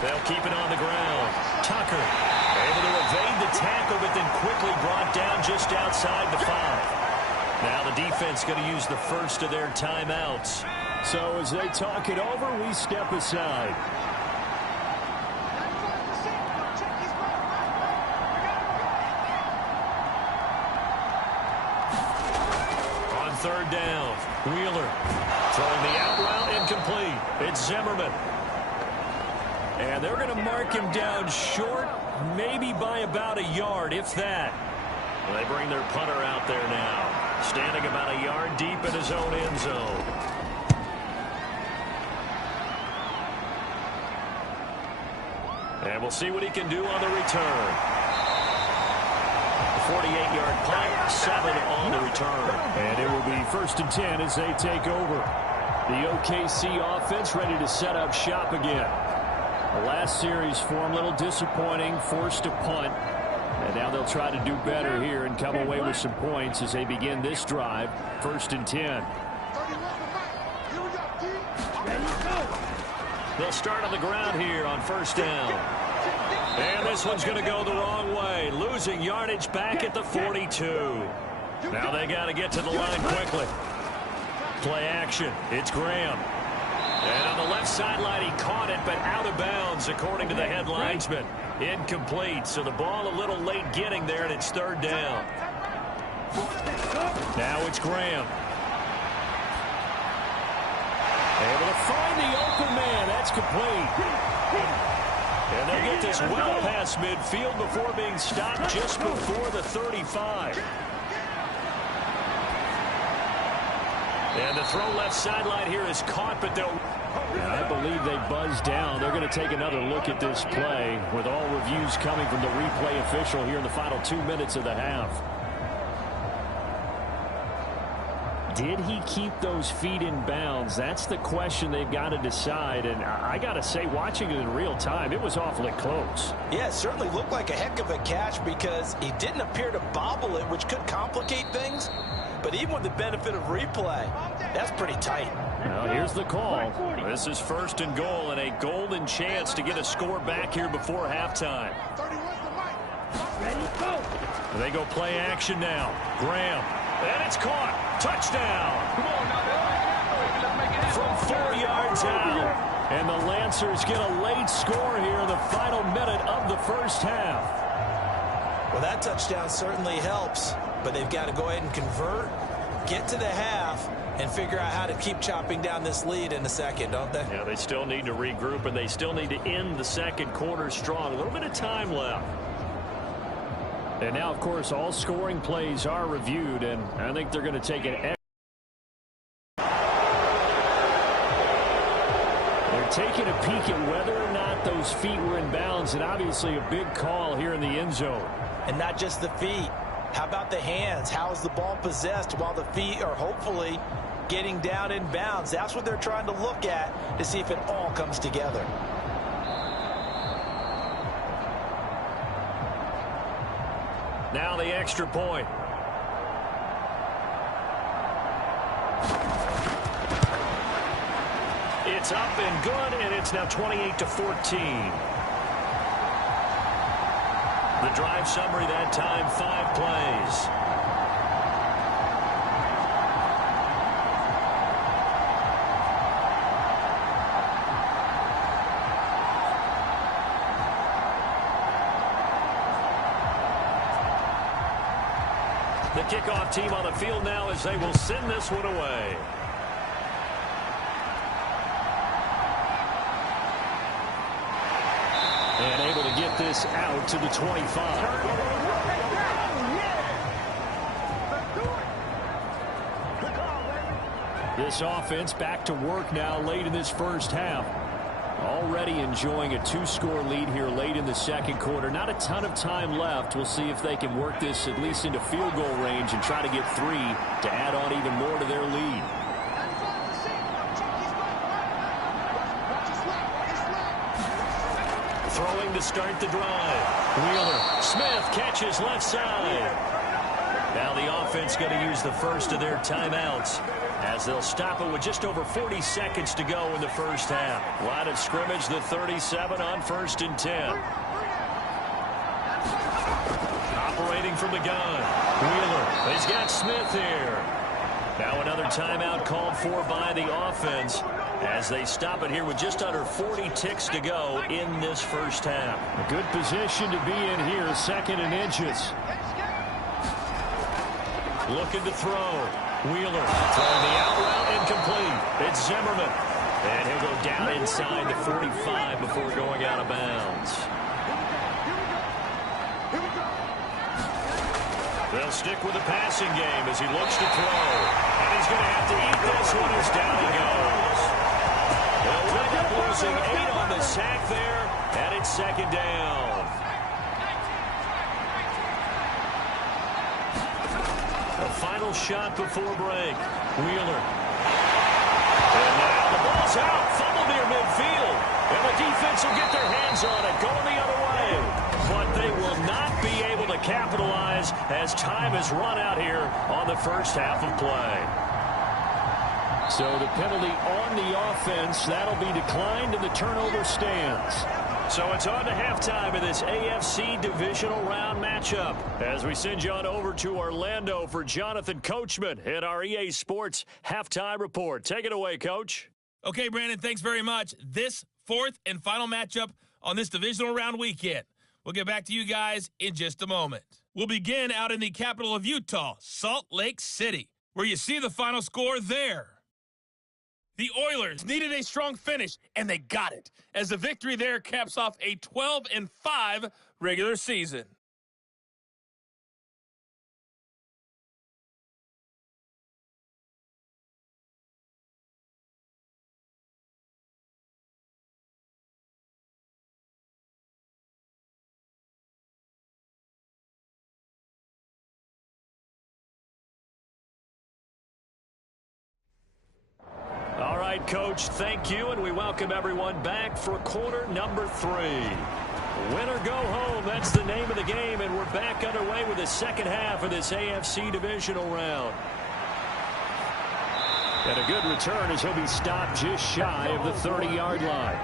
They'll keep it on the ground. Tucker able to evade the tackle, but then quickly brought down just outside the 5. Now the defense going to use the first of their timeouts. So as they talk it over, we step aside. On third down, Wheeler throwing the out route incomplete. It's Zimmerman. And they're going to mark him down short, maybe by about a yard, if that. They bring their punter out there now, standing about a yard deep in his own end zone. And we'll see what he can do on the return. 48-yard punt, 7 on the return. And it will be 1st and 10 as they take over. The OKC offense ready to set up shop again. The last series for them, a little disappointing, forced to punt. And now they'll try to do better here and come away with some points as they begin this drive. 1st and 10. They'll start on the ground here on 1st down. And this one's going to go the wrong way, losing yardage back at the 42. Now they got to get to the line quickly. Play action. It's Graham. And on the left sideline, he caught it, but out of bounds, according to the head linesman. Incomplete, so the ball a little late getting there, and it's 3rd down. Now it's Graham. Able to find the open man. That's complete. And they'll get this well past midfield before being stopped just before the 35. And the throw left sideline here is caught, but they'll... I believe they buzzed down. They're going to take another look at this play with all reviews coming from the replay official here in the final 2 minutes of the half. Did he keep those feet in bounds? That's the question they've got to decide. And I got to say, watching it in real time, it was awfully close. Yeah, it certainly looked like a heck of a catch because he didn't appear to bobble it, which could complicate things. But even with the benefit of replay, that's pretty tight. Now here's the call. This is 1st and goal and a golden chance to get a score back here before halftime. They go play action now. Graham. And it's caught. Touchdown. From 4 yards out. And the Lancers get a late score here in the final minute of the 1st half. Well, that touchdown certainly helps, but they've got to go ahead and convert, get to the half, and figure out how to keep chopping down this lead in the second, don't they? Yeah, they still need to regroup, and they still need to end the second quarter strong. A little bit of time left. And now, of course, all scoring plays are reviewed, and I think they're going to take it. They're taking a peek at whether or not those feet were in bounds, and obviously a big call here in the end zone. And not just the feet. How about the hands? How is the ball possessed while the feet are hopefully getting down in bounds? That's what they're trying to look at to see if it all comes together. Now the extra point. It's up and good, and it's now 28-14. The drive summary that time, 5 plays. The kickoff team on the field now as they will send this one away. And able to get this out to the 25. This offense back to work now late in this 1st half. Already enjoying a 2-score lead here late in the second quarter. Not a ton of time left. We'll see if they can work this at least into field goal range and try to get 3 to add on even more to their lead. Throwing to start the drive. Wheeler. Smith catches left side. Now the offense going to use the first of their timeouts as they'll stop it with just over 40 seconds to go in the first half. Line of scrimmage, the 37 on 1st and 10. Operating from the gun. Wheeler. He's got Smith here. Now another timeout called for by the offense as they stop it here with just under 40 ticks to go in this first half. A good position to be in here, 2nd and inches. Looking to throw. Wheeler throwing the out route incomplete. It's Zimmerman. And he'll go down inside the 45 before going out of bounds. They'll stick with the passing game as he looks to throw. And he's going to have to eat this one as down he goes. They'll wind up losing 8 on the sack there, and it's 2nd down. The final shot before break. Wheeler. And now the ball's out. Fumble near midfield. And the defense will get their hands on it, going the other way. But they will not be able to capitalize as time has run out here on the first half of play. So the penalty on the offense, that'll be declined, and the turnover stands. So it's on to halftime of this AFC divisional round matchup as we send you on over to Orlando for Jonathan Coachman at our EA Sports Halftime Report. Take it away, Coach. Okay, Brandon, thanks very much. This 4th and final matchup on this divisional round weekend. We'll get back to you guys in just a moment. We'll begin out in the capital of Utah, Salt Lake City, where you see the final score there. The Oilers needed a strong finish, and they got it, as the victory there caps off a 12-5 regular season. All right, Coach, thank you, and we welcome everyone back for quarter number 3. Win or go home, that's the name of the game, and we're back underway with the second half of this AFC divisional round. And a good return as he'll be stopped just shy of the 30-yard line.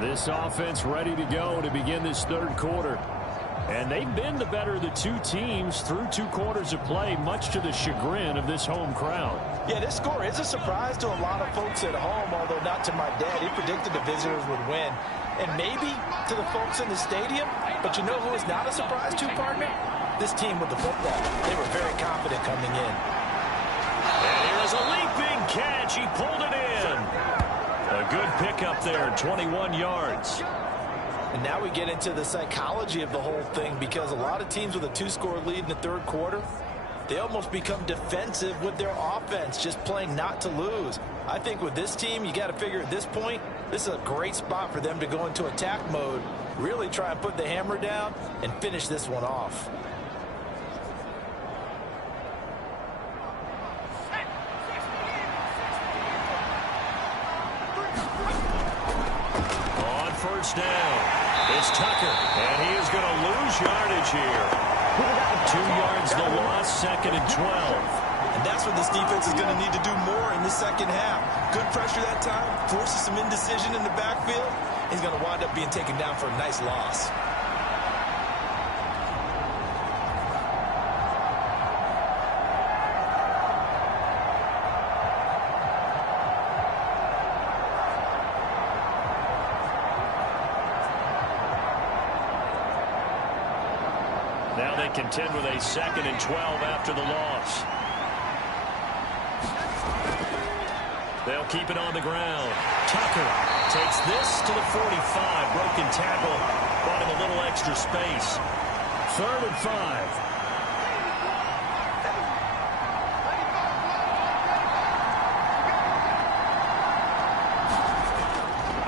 This offense ready to go to begin this third quarter. And they've been the better of the two teams through 2 quarters of play, much to the chagrin of this home crowd. Yeah, this score is a surprise to a lot of folks at home, although not to my dad. He predicted the visitors would win. And maybe to the folks in the stadium, but you know who is not a surprise to, partner? This team with the football. They were very confident coming in. And here's a leaping catch. He pulled it in. A good pickup there, 21 yards. And now we get into the psychology of the whole thing, because a lot of teams with a 2-score lead in the third quarter, they almost become defensive with their offense, just playing not to lose. I think with this team, you got to figure at this point, this is a great spot for them to go into attack mode, really try and put the hammer down and finish this one off. On first down. It's Tucker, and he is going to lose yardage here. 2 yards the loss, 2nd and 12. And that's what this defense is going to need to do more in the second half. Good pressure that time, forces some indecision in the backfield. He's going to wind up being taken down for a nice loss. Now they contend with a 2nd and 12 after the loss. They'll keep it on the ground. Tucker takes this to the 45. Broken tackle. Bought him a little extra space. 3rd and 5.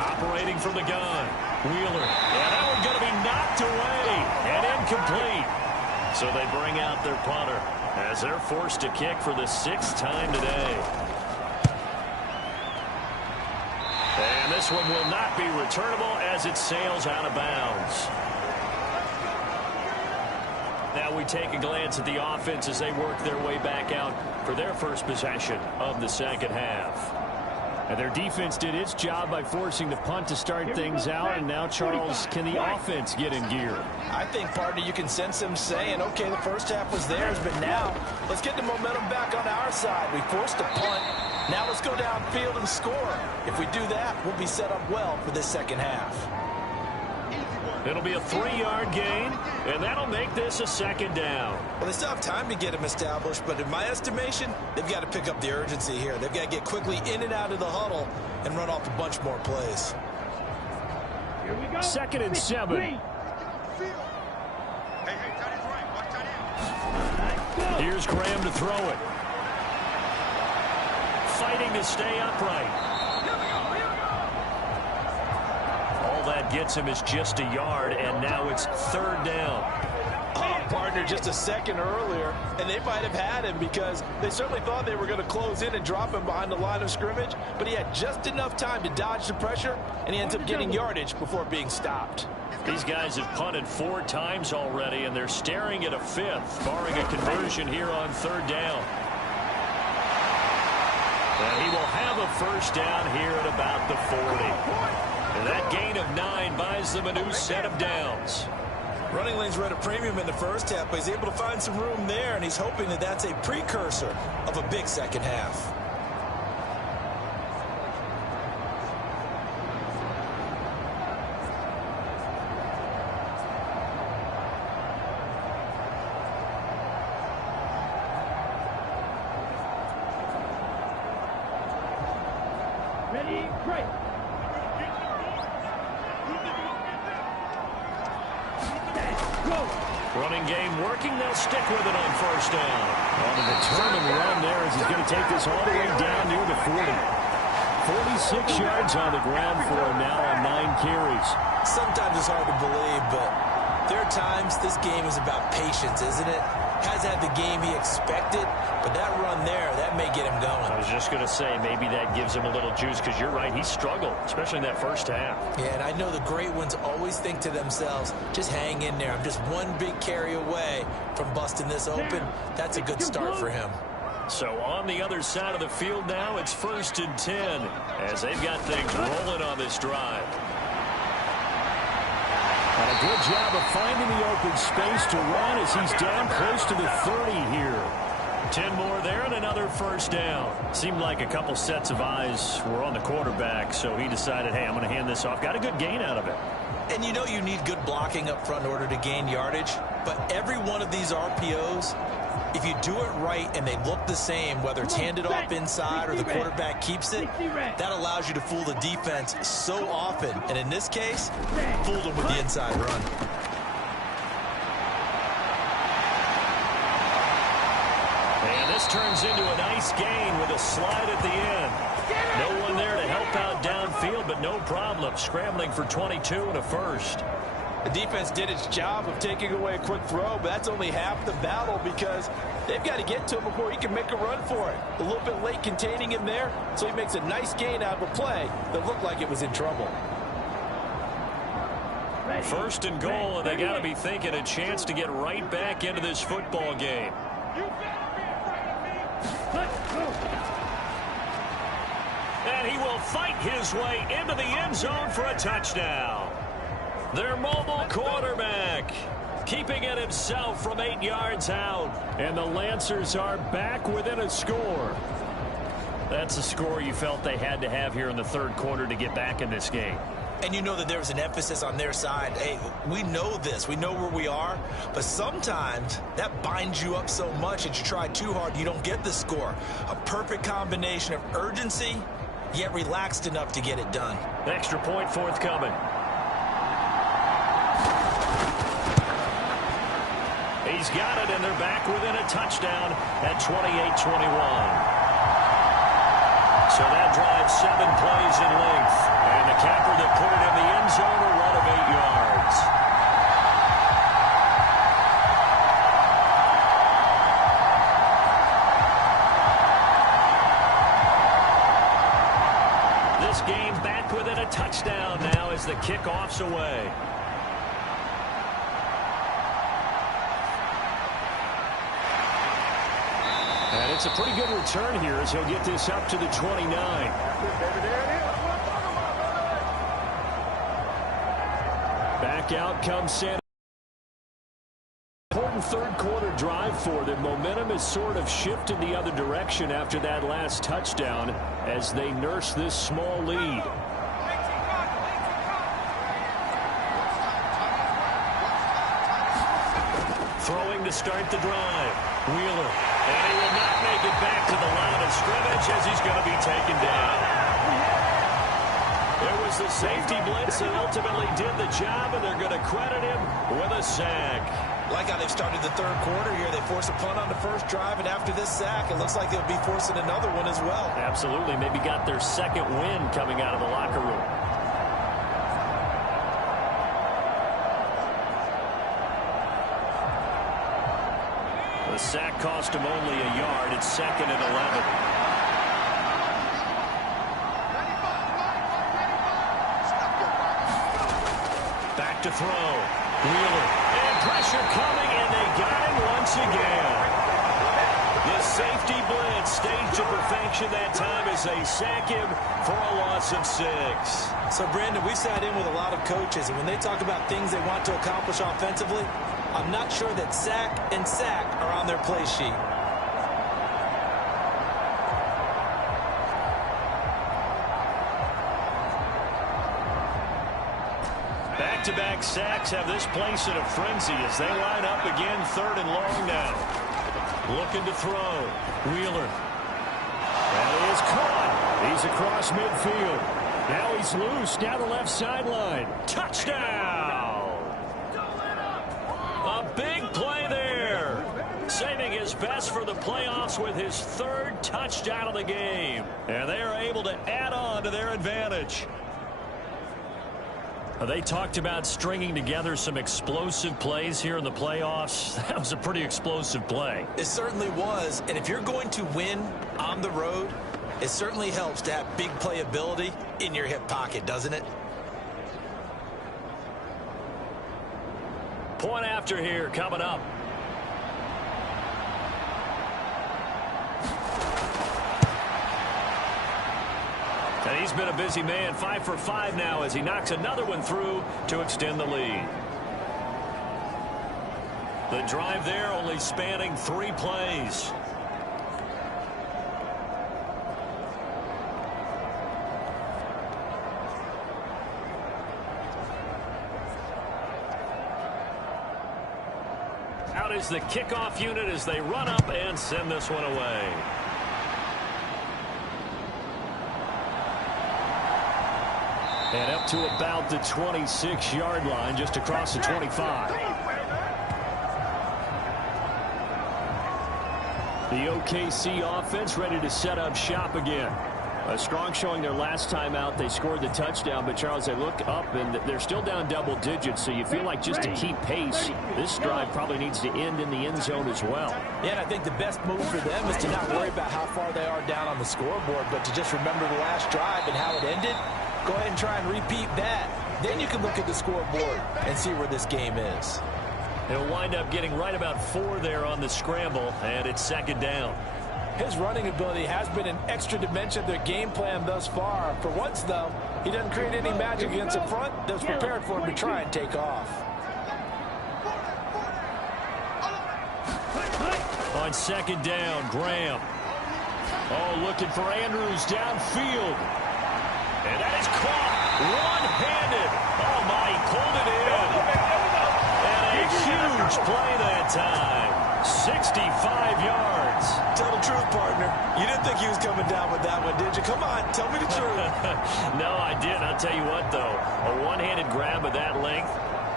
Operating from the gun. Wheeler. And that one going to be knocked away and incomplete. So they bring out their punter as they're forced to kick for the 6th time today. And this one will not be returnable as it sails out of bounds. Now we take a glance at the offense as they work their way back out for their first possession of the second half. And their defense did its job by forcing the punt to start things out. And now, Charles, can the offense get in gear? I think, partner, you can sense them saying, okay, the first half was theirs, but now let's get the momentum back on our side. We forced a punt. Now let's go downfield and score. If we do that, we'll be set up well for this second half. It'll be a 3-yard gain, and that'll make this a second down. Well, they still have time to get him established, but in my estimation, they've got to pick up the urgency here. They've got to get quickly in and out of the huddle and run off a bunch more plays. Here we go. 2nd and 7. Here's Graham to throw it. Fighting to stay upright. All that gets him is just a yard, and now it's 3rd down. Oh, partner, just a second earlier, and they might have had him because they certainly thought they were going to close in and drop him behind the line of scrimmage, but he had just enough time to dodge the pressure, and he ends up getting yardage before being stopped. These guys have punted 4 times already, and they're staring at a 5th, barring a conversion here on 3rd down. And he will have a first down here at about the 40. And that gain of 9 buys them a new set of downs. Running lanes were at a premium in the first half, but he's able to find some room there, and he's hoping that that's a precursor of a big second half. Ready, break. Running game working. They'll stick with it on first down. On a determined run there as he's going to take this all the way down near the 40. 46 yards on the ground for him now on 9 carries. Sometimes it's hard to believe, but there are times this game is about patience, isn't it? Hasn't had the game he expected, but that run there, that may get him going. I was just going to say, maybe that gives him a little juice, because you're right, he struggled, especially in that first half. Yeah, and I know the great ones always think to themselves, just hang in there. I'm just one big carry away from busting this open. That's a good start for him. So on the other side of the field now, it's 1st and 10, as they've got things rolling on this drive. And a good job of finding the open space to run as he's down close to the 30 here. 10 more there and another first down. Seemed like a couple sets of eyes were on the quarterback, so he decided, hey, I'm going to hand this off. Got a good gain out of it. And you know you need good blocking up front in order to gain yardage, but every one of these RPOs, if you do it right and they look the same, whether it's handed off inside or the quarterback keeps it, that allows you to fool the defense so often. And in this case, fooled them with the inside run. And this turns into a nice gain with a slide at the end. No one there to help out downfield, but no problem. Scrambling for 22 and a first. The defense did its job of taking away a quick throw, but that's only half the battle because they've got to get to him before he can make a run for it. A little bit late containing him there, so he makes a nice gain out of a play that looked like it was in trouble. 1st and goal, and they got to be thinking a chance to get right back into this football game. And he will fight his way into the end zone for a touchdown. Their mobile quarterback keeping it himself from 8 yards out. And the Lancers are back within a score. That's a score you felt they had to have here in the 3rd quarter to get back in this game. And you know that there was an emphasis on their side. Hey, we know this. We know where we are. But sometimes that binds you up so much that you try too hard, you don't get the score. A perfect combination of urgency, yet relaxed enough to get it done. Extra point forthcoming. He's got it, and they're back within a touchdown at 28-21. So that drives 7 plays in length. And the capper that put it in the end zone, a run of 8 yards. This game back within a touchdown now as the kickoff's away. That's a pretty good return here as he'll get this up to the 29. Back out comes Santa. Important third quarter drive for them. Momentum has sort of shifted the other direction after that last touchdown as they nurse this small lead. Throwing to start the drive. Wheeler. And he will not make it back to the line of scrimmage as he's going to be taken down. There was the safety blitz that ultimately did the job, and they're going to credit him with a sack. Like how they've started the third quarter here. They force a punt on the first drive, and after this sack, it looks like they'll be forcing another one as well. Absolutely. Maybe got their second win coming out of the locker room. The sack cost him only a yard. It's 2nd and 11. Back to throw. Wheeler. And pressure coming, and they got him once again. The safety blitz staged to perfection that time as they sack him for a loss of 6. So, Brandon, we sat in with a lot of coaches, and when they talk about things they want to accomplish offensively, I'm not sure that sack and sack are on their play sheet. Back-to-back sacks have this place in a frenzy as they line up again 3rd and long now. Looking to throw. Wheeler. That is caught. He's across midfield. Now he's loose down the left sideline. Touchdown! A big play there. Saving his best for the playoffs with his 3rd touchdown of the game. And they are able to add on to their advantage. They talked about stringing together some explosive plays here in the playoffs. That was a pretty explosive play. It certainly was. And if you're going to win on the road, it certainly helps to have big playability in your hip pocket, doesn't it? Point after here coming up. And he's been a busy man, 5 for 5 now as he knocks another one through to extend the lead. The drive there only spanning 3 plays. Out is the kickoff unit as they run up and send this one away. And up to about the 26-yard line, just across the 25. The OKC offense ready to set up shop again. A strong showing their last time out. They scored the touchdown, but Charles, they look up and they're still down double digits, so you feel like just to keep pace, this drive probably needs to end in the end zone as well. Yeah, and I think the best move for them is to not worry about how far they are down on the scoreboard, but to just remember the last drive and how it ended. Go ahead and try and repeat that. Then you can look at the scoreboard and see where this game is. They'll wind up getting right about 4 there on the scramble, and it's 2nd down. His running ability has been an extra dimension of their game plan thus far. For once, though, he doesn't create any magic against the front that's prepared for him to try and take off. On 2nd down, Graham. Oh, looking for Andrews downfield. And that is caught one-handed. Oh, my, he pulled it in. And a huge play that time. 65 yards. Tell the truth, partner. You didn't think he was coming down with that one, did you? Come on, tell me the truth. No, I didn't. I'll tell you what, though. A one-handed grab of that length.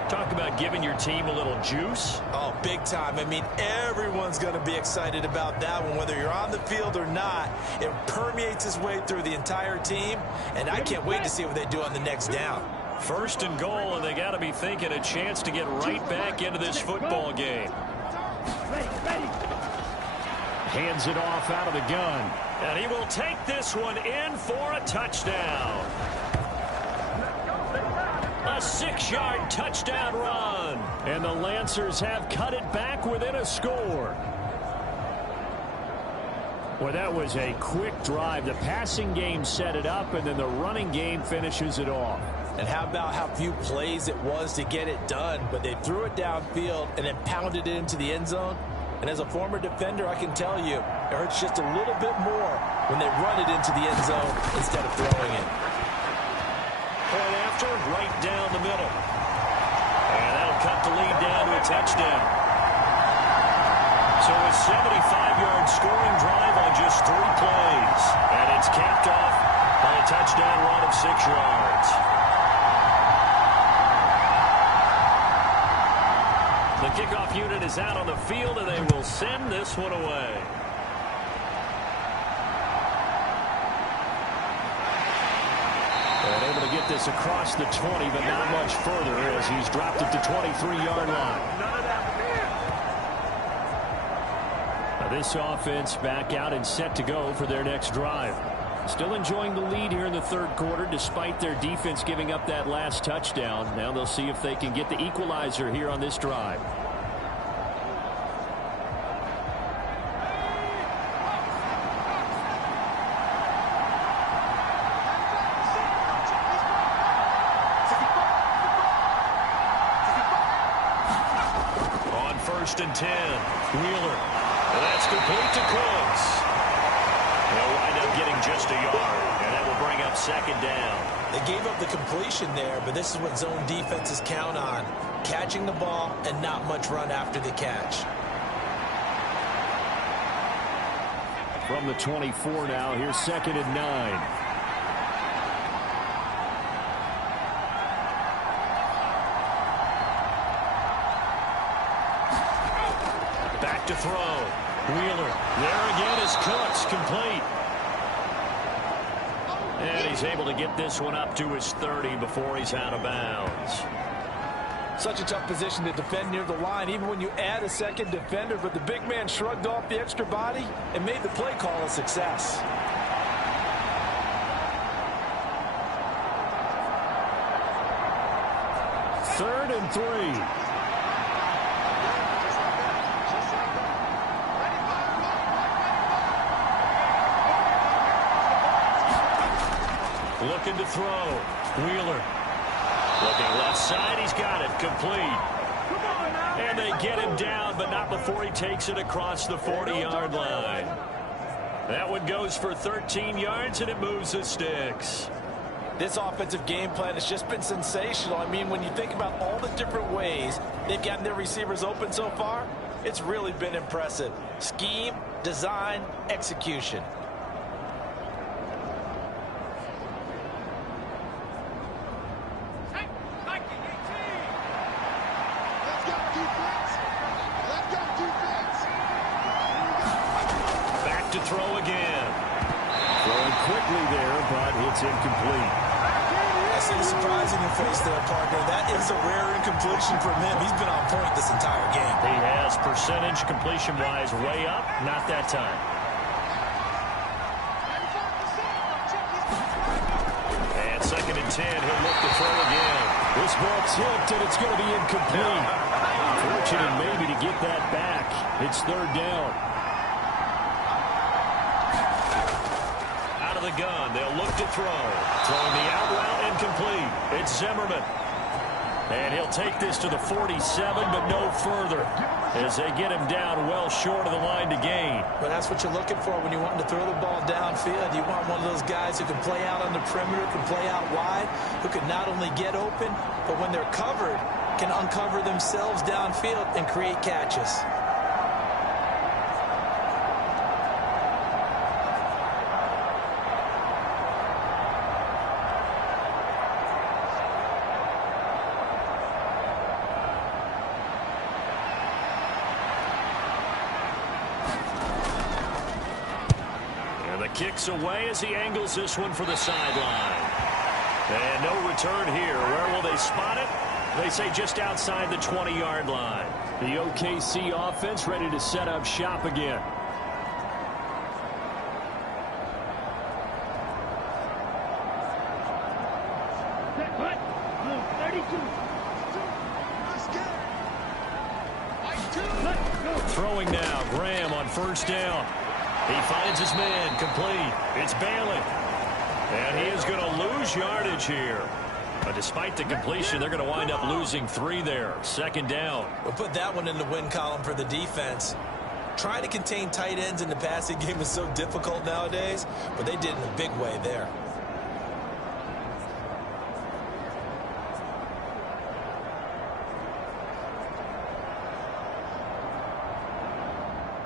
Talk about giving your team a little juice. Oh, big time. I mean, everyone's going to be excited about that one, whether you're on the field or not. It permeates its way through the entire team, and I can't wait to see what they do on the next down. 1st and goal, and they got to be thinking a chance to get right back into this football game. Hands it off out of the gun. And he will take this one in for a touchdown. A 6-yard touchdown run. And the Lancers have cut it back within a score. Well, that was a quick drive. The passing game set it up, and then the running game finishes it off. And how about how few plays it was to get it done, but they threw it downfield and then pounded it into the end zone. And as a former defender, I can tell you, it hurts just a little bit more when they run it into the end zone instead of throwing it. Point after, right down the middle. And that'll cut the lead down to a touchdown. So a 75-yard scoring drive on just 3 plays. And it's capped off by a touchdown run of 6 yards. The kickoff unit is out on the field, and they will send this one away. And able to get this across the 20, but not much further as he's dropped it to 23-yard line. Now this offense back out and set to go for their next drive. Still enjoying the lead here in the third quarter despite their defense giving up that last touchdown. Now they'll see if they can get the equalizer here on this drive. On 1st and 10, Wheeler. That's complete to Cooks. They'll wind up getting just a yard, and that will bring up 2nd down. They gave up the completion there, but this is what zone defenses count on. Catching the ball and not much run after the catch. From the 24 now, here's 2nd and 9. Back to throw. Wheeler. There again is Cooks, complete. And he's able to get this one up to his 30 before he's out of bounds. Such a tough position to defend near the line, even when you add a second defender, but the big man shrugged off the extra body and made the play call a success. Third and 3. Looking to throw. Wheeler. Looking left side. He's got it. Complete. And they get him down, but not before he takes it across the 40-yard line. That one goes for 13 yards, and it moves the sticks. This offensive game plan has just been sensational. I mean, when you think about all the different ways they've gotten their receivers open so far, it's really been impressive. Scheme, design, execution. To throw again. Throwing quickly there, but it's incomplete. I see the surprise in your face there, partner. That is a rare incompletion from him. He's been on point this entire game. He has percentage completion-wise way up. Not that time. And 2nd and 10. He'll look to throw again. This ball tipped, and it's going to be incomplete. Fortunate maybe to get that back. It's 3rd down. The gun. They'll look to throw. Throwing the out route incomplete. It's Zimmerman. And he'll take this to the 47, but no further as they get him down well short of the line to gain. But that's what you're looking for when you want to throw the ball downfield. You want one of those guys who can play out on the perimeter, can play out wide, who can not only get open, but when they're covered, can uncover themselves downfield and create catches. Kicks away as he angles this one for the sideline. And no return here. Where will they spot it? They say just outside the 20-yard line. The OKC offense ready to set up shop again. Throwing now. Graham on 1st down. He finds his man, complete. It's Bailey. And he is going to lose yardage here. But despite the completion, they're going to wind up losing 3 there. Second down. We'll put that one in the win column for the defense. Trying to contain tight ends in the passing game is so difficult nowadays, but they did it in a big way there.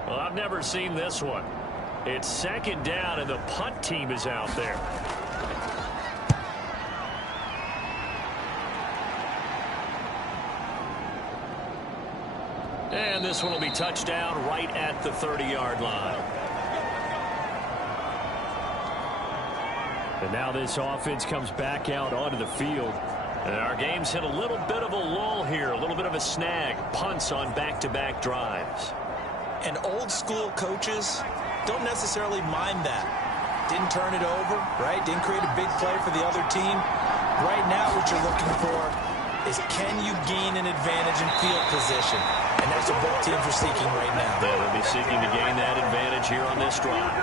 Well, I've never seen this one. It's second down, and the punt team is out there. And this one will be touchdown right at the 30-yard line. And now this offense comes back out onto the field. And our game's hit a little bit of a lull here, a little bit of a snag. Punts on back-to-back drives. And old-school coaches don't necessarily mind that. Didn't turn it over, right? Didn't create a big play for the other team. Right now what you're looking for is, can you gain an advantage in field position? And that's what both teams are seeking right now. Yeah, they'll be seeking to gain that advantage here on this drive.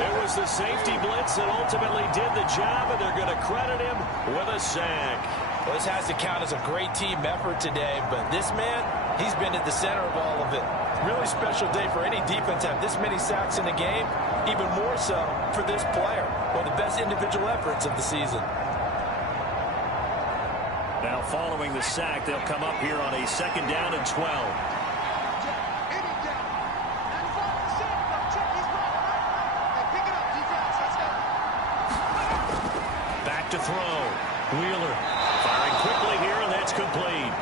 It was the safety blitz that ultimately did the job, and they're going to credit him with a sack. Well, this has to count as a great team effort today, but this man, he's been at the center of all of it. Really special day for any defense to have this many sacks in a game, even more so for this player. One of the best individual efforts of the season. Now following the sack, they'll come up here on a second down and 12. Back to throw. Wheeler firing quickly here, and that's complete.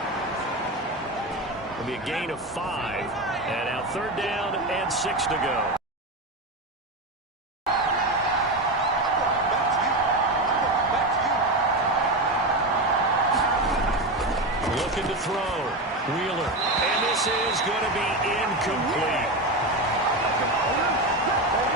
It'll be a gain of 5. And now third down and 6 to go. Looking to throw. Wheeler. And this is going to be incomplete.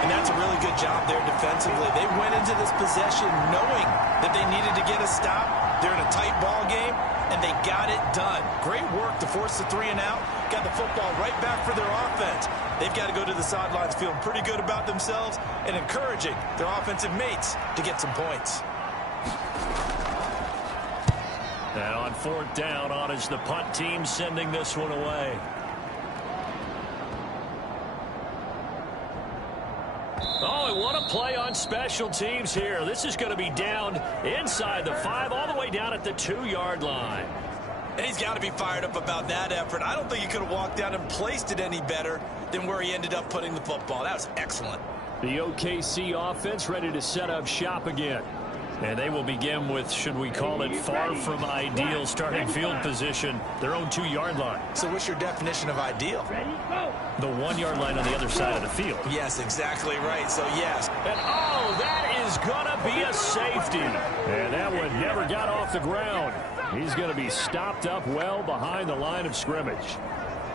And that's a really good job there defensively. They went into this possession knowing that they needed to get a stop. They're in a tight ball game, and they got it done. Great work to force the 3 and out. Got the football right back for their offense. They've got to go to the sidelines feeling pretty good about themselves and encouraging their offensive mates to get some points. Now on fourth down, on is the punt team, sending this one away. Oh, and what a play on special teams here. This is going to be down inside the 5, all the way down at the 2-yard line. And he's got to be fired up about that effort. I don't think he could have walked down and placed it any better than where he ended up putting the football. That was excellent. The OKC offense ready to set up shop again. And they will begin with, should we call it, far from ideal starting field position, their own 2-yard line. So what's your definition of ideal? The 1-yard line on the other side of the field. Yes, exactly right. So, yes. And, oh, that is going to be a safety. And that one never got off the ground. He's going to be stopped up well behind the line of scrimmage.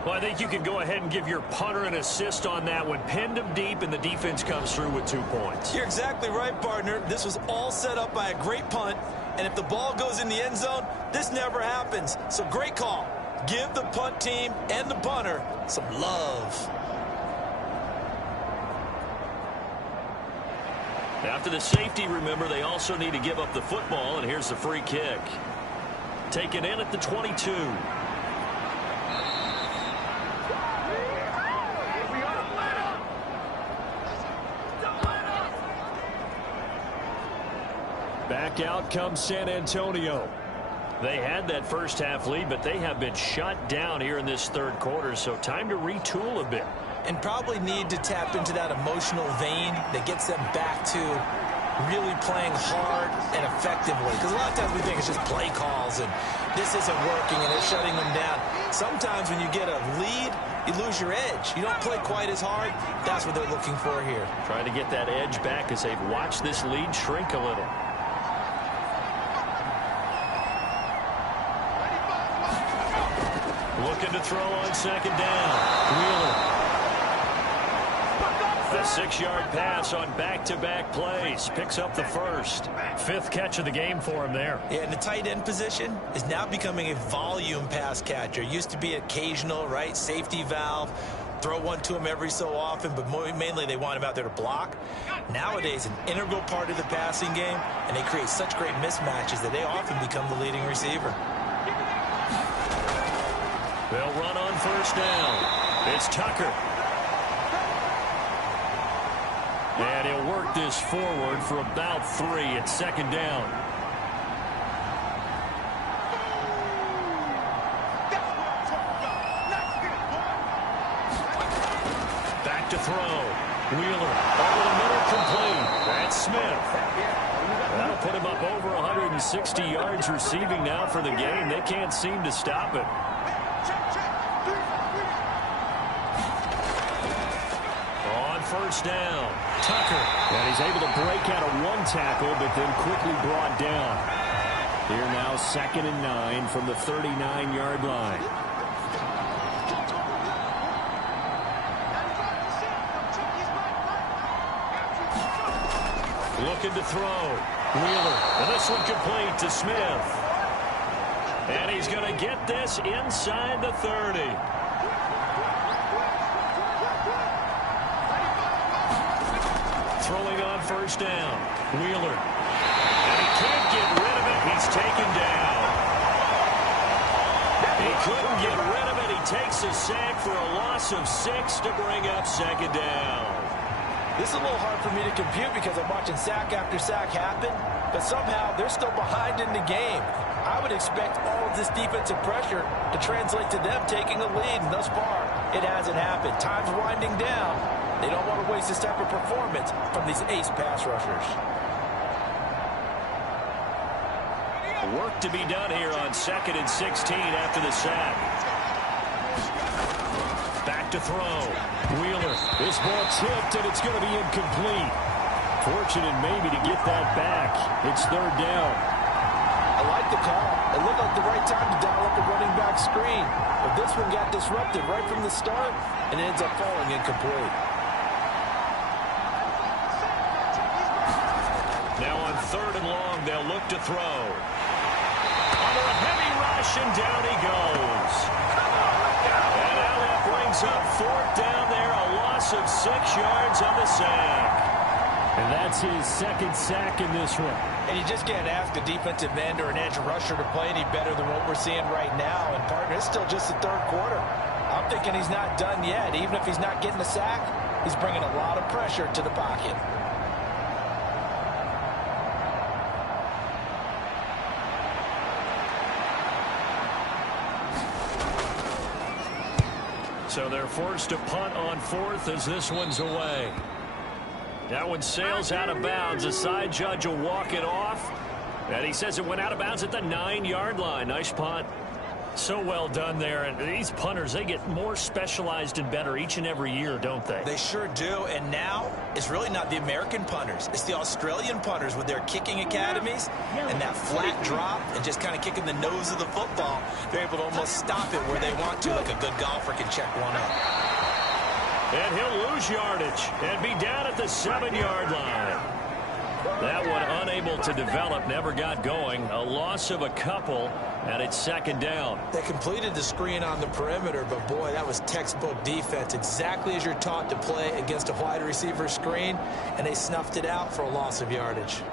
Well, I think you can go ahead and give your punter an assist on that one. Pinned him deep, and the defense comes through with 2 points. You're exactly right, partner. This was all set up by a great punt, and if the ball goes in the end zone, this never happens. So great call. Give the punt team and the punter some love. After the safety, remember, they also need to give up the football, and here's the free kick. Taken in at the 22. Back out comes San Antonio. They had that first half lead, but they have been shut down here in this third quarter, so time to retool a bit. And probably need to tap into that emotional vein that gets them back to really playing hard and effectively. Because a lot of times we think it's just play calls and this isn't working and it's shutting them down. Sometimes when you get a lead, you lose your edge. You don't play quite as hard. That's what they're looking for here. Trying to get that edge back as they've watched this lead shrink a little. Looking to throw on second down. Wheeler. A 6-yard pass on back-to-back plays. Picks up the first. 5th catch of the game for him there. Yeah, and the tight end position is now becoming a volume pass catcher. Used to be occasional, right? Safety valve. throw one to him every so often, but mainly they want him out there to block. Nowadays, an integral part of the passing game, and they create such great mismatches that they often become the leading receiver. They'll run on first down. It's Tucker. And he'll work this forward for about 3 at second down. Back to throw. Wheeler over the middle, complete. That's Smith. That'll put him up over 160 yards receiving now for the game. They can't seem to stop it. On first down, Tucker. And he's able to break out of one tackle, but then quickly brought down. Here now, 2nd and 9 from the 39-yard line. Looking to throw. Wheeler. And this one complete to Smith. And he's going to get this inside the 30. Throwing on first down. Wheeler. And he can't get rid of it. He's taken down. He couldn't get rid of it. He takes a sack for a loss of 6 to bring up second down. This is a little hard for me to compute because I'm watching sack after sack happen, but somehow they're still behind in the game. I would expect all of this defensive pressure to translate to them taking a lead, and thus far, it hasn't happened. Time's winding down. They don't want to waste this type of performance from these ace pass rushers. Work to be done here on 2nd and 16 after the sack. Back to throw. Wheeler. This ball tipped, and it's going to be incomplete. Fortunate maybe to get that back. It's 3rd down. I like the call. It looked like the right time to dial up the running back screen. But this one got disrupted right from the start, and it ends up falling incomplete. Now on 3rd and long, they'll look to throw. Under a heavy rush, and down he goes. And now that brings up 4th down there, a loss of 6 yards on the sack. And that's his 2nd sack in this one. And you just can't ask a defensive end or an edge rusher to play any better than what we're seeing right now. And, partner, it's still just the 3rd quarter. I'm thinking he's not done yet. Even if he's not getting a sack, he's bringing a lot of pressure to the pocket. So they're forced to punt on 4th as this one's away. That one sails out of bounds. The side judge will walk it off. And he says it went out of bounds at the 9-yard line. Nice punt. So well done there. And these punters, they get more specialized and better each and every year, don't they? They sure do. And now it's really not the American punters. It's the Australian punters with their kicking academies and that flat drop and just kind of kicking the nose of the football. They're able to almost stop it where they want to, like a good golfer can check one up. And he'll lose yardage and be down at the 7-yard line. That one unable to develop, never got going. A loss of a couple, and it's 2nd down. They completed the screen on the perimeter, but boy, that was textbook defense. Exactly as you're taught to play against a wide receiver screen, and they snuffed it out for a loss of yardage.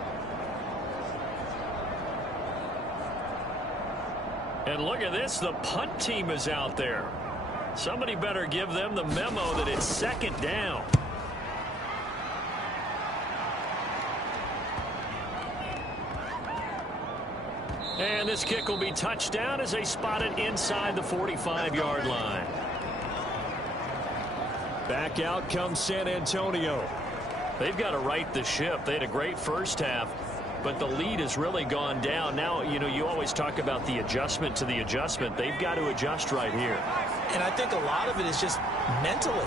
And look at this, the punt team is out there. Somebody better give them the memo that it's 2nd down. And this kick will be touchdown as they spot it inside the 45-yard line. Back out comes San Antonio. They've got to right the ship. They had a great first half, but the lead has really gone down. Now, you know, you always talk about the adjustment to the adjustment. They've got to adjust right here. And I think a lot of it is just mentally.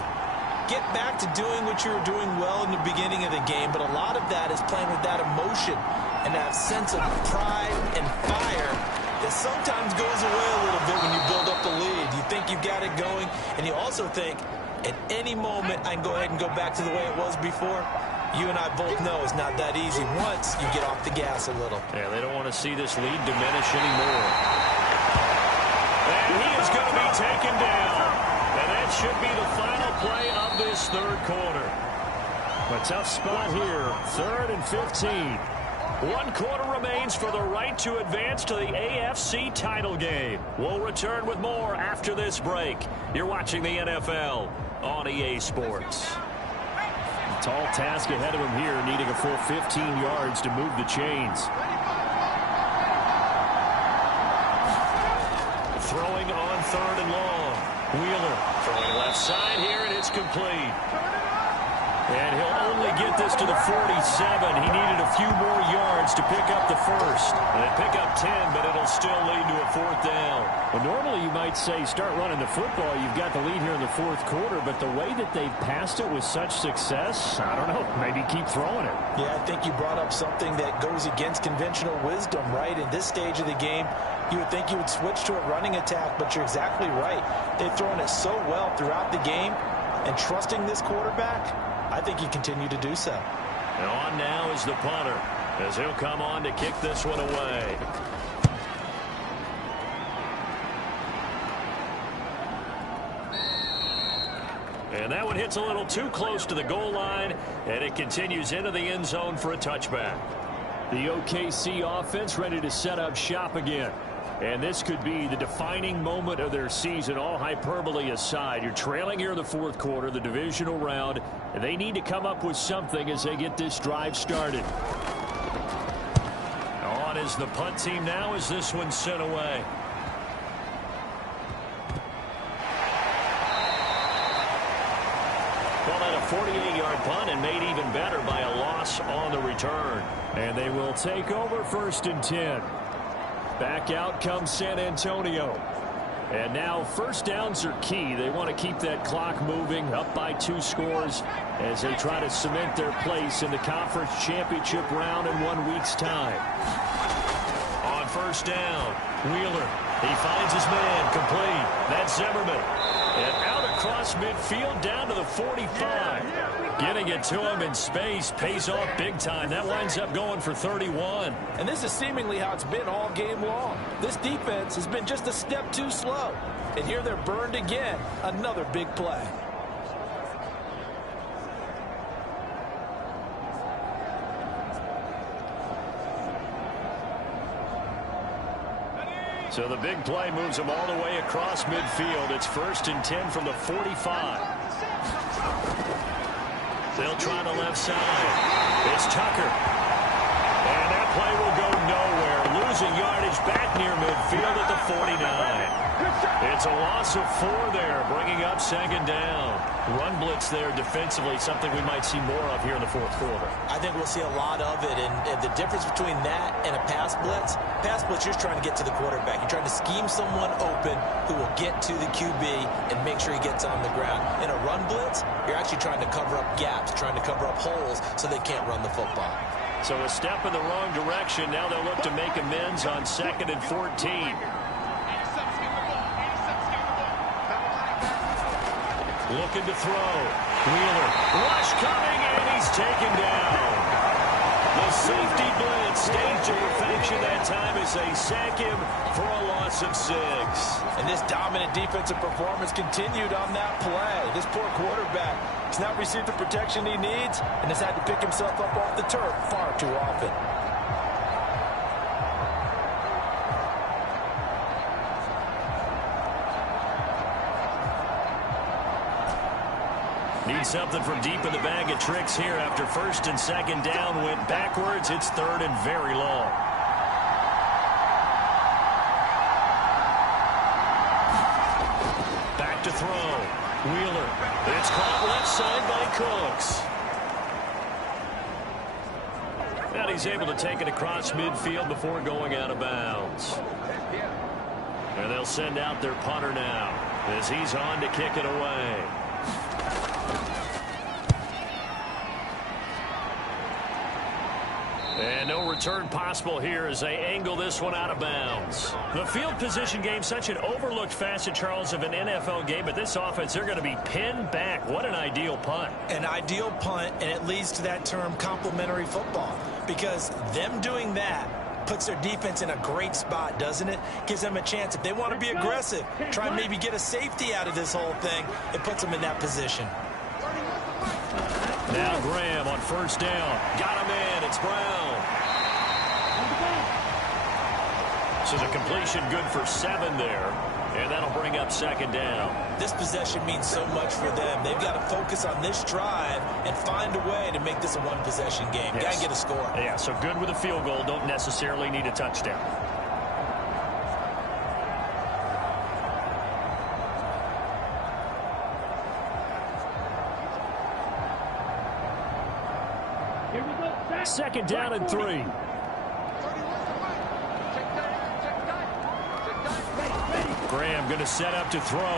Get back to doing what you were doing well in the beginning of the game, but a lot of that is playing with that emotion and that sense of pride and fire that sometimes goes away a little bit when you build up the lead. You think you've got it going, and you also think at any moment I can go ahead and go back to the way it was before. You and I both know it's not that easy once you get off the gas a little. Yeah, they don't want to see this lead diminish anymore. And he is going to be taken down. And that should be the final play of this third quarter. A tough spot here. 3rd and 15. 1 quarter remains for the right to advance to the AFC title game. We'll return with more after this break. You're watching the NFL on EA Sports. Tall task ahead of him here, needing a full 15 yards to move the chains. Throwing on 3rd and long. Wheeler throwing left side here, and it's complete. And he'll only get this to the 47. He needed a few more yards to pick up the first. They pick up 10, but it'll still lead to a 4th down. Well, normally you might say start running the football. You've got the lead here in the 4th quarter, but the way that they've passed it with such success, I don't know, maybe keep throwing it. Yeah, I think you brought up something that goes against conventional wisdom, right? In this stage of the game, you would think you would switch to a running attack, but you're exactly right. They've thrown it so well throughout the game, and trusting this quarterback, I think you continue to do so. And on now is the punter, as he'll come on to kick this one away. And that one hits a little too close to the goal line, and it continues into the end zone for a touchback. The OKC offense ready to set up shop again. And this could be the defining moment of their season, all hyperbole aside. You're trailing here in the 4th quarter, the divisional round, and they need to come up with something as they get this drive started. On is the punt team now as this one's sent away. Well, that a 48-yard punt and made even better by a loss on the return. And they will take over 1st and 10. Back out comes San Antonio. And now 1st downs are key. They want to keep that clock moving, up by 2 scores as they try to cement their place in the conference championship round in 1 week's time. On 1st down, Wheeler. He finds his man complete. That's Zimmerman. And out across midfield down to the 45. Getting it to him in space pays off big time. That winds up going for 31. And this is seemingly how it's been all game long. This defense has been just a step too slow. And here they're burned again. Another big play. So the big play moves them all the way across midfield. It's 1st and 10 from the 45. They'll try the left side. It's Tucker. And that play will go nowhere. Losing yardage back near midfield at the 49. It's a loss of 4 there, bringing up 2nd down. Run blitz there defensively, something we might see more of here in the 4th quarter. I think we'll see a lot of it, and the difference between that and a pass blitz, you're just trying to get to the quarterback. You're trying to scheme someone open who will get to the QB and make sure he gets on the ground. In a run blitz, you're actually trying to cover up gaps, trying to cover up holes so they can't run the football. So a step in the wrong direction. Now they'll look to make amends on 2nd and 14. Looking to throw. Wheeler. Rush coming, and he's taken down. The safety blitz staged to perfection that time as they sack him for a loss of 6. And this dominant defensive performance continued on that play. This poor quarterback has not received the protection he needs and has had to pick himself up off the turf far too often. Need something from deep in the bag of tricks here after 1st and 2nd down went backwards. It's 3rd and very long. Back to throw. Wheeler. It's caught left side by Cooks. And he's able to take it across midfield before going out of bounds. And they'll send out their punter now as he's on to kick it away. And no return possible here as they angle this one out of bounds. The field position game, such an overlooked facet, Charles, of an NFL game, but this offense, they're going to be pinned back. What an ideal punt. An ideal punt, and it leads to that term complementary football, because them doing that puts their defense in a great spot, doesn't it? Gives them a chance. If they want to be aggressive, try and maybe get a safety out of this whole thing, it puts them in that position. Now Graham on first down. Got him in. It's Brown. So the completion good for 7 there. And that'll bring up second down. This possession means so much for them. They've got to focus on this drive and find a way to make this a one-possession game. Yes. Got to get a score. Yeah, so good with a field goal. Don't necessarily need a touchdown. Here we go. Second down and 3. Graham going to set up to throw. Now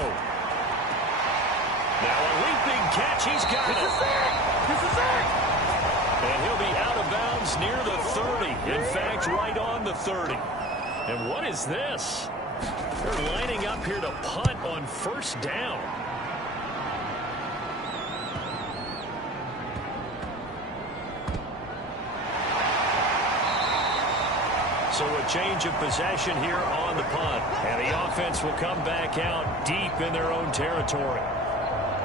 a leaping catch. He's got it. This is it. And he'll be out of bounds near the 30. In fact, right on the 30. And what is this? They're lining up here to punt on first down. So a change of possession here on the punt. And the offense will come back out deep in their own territory.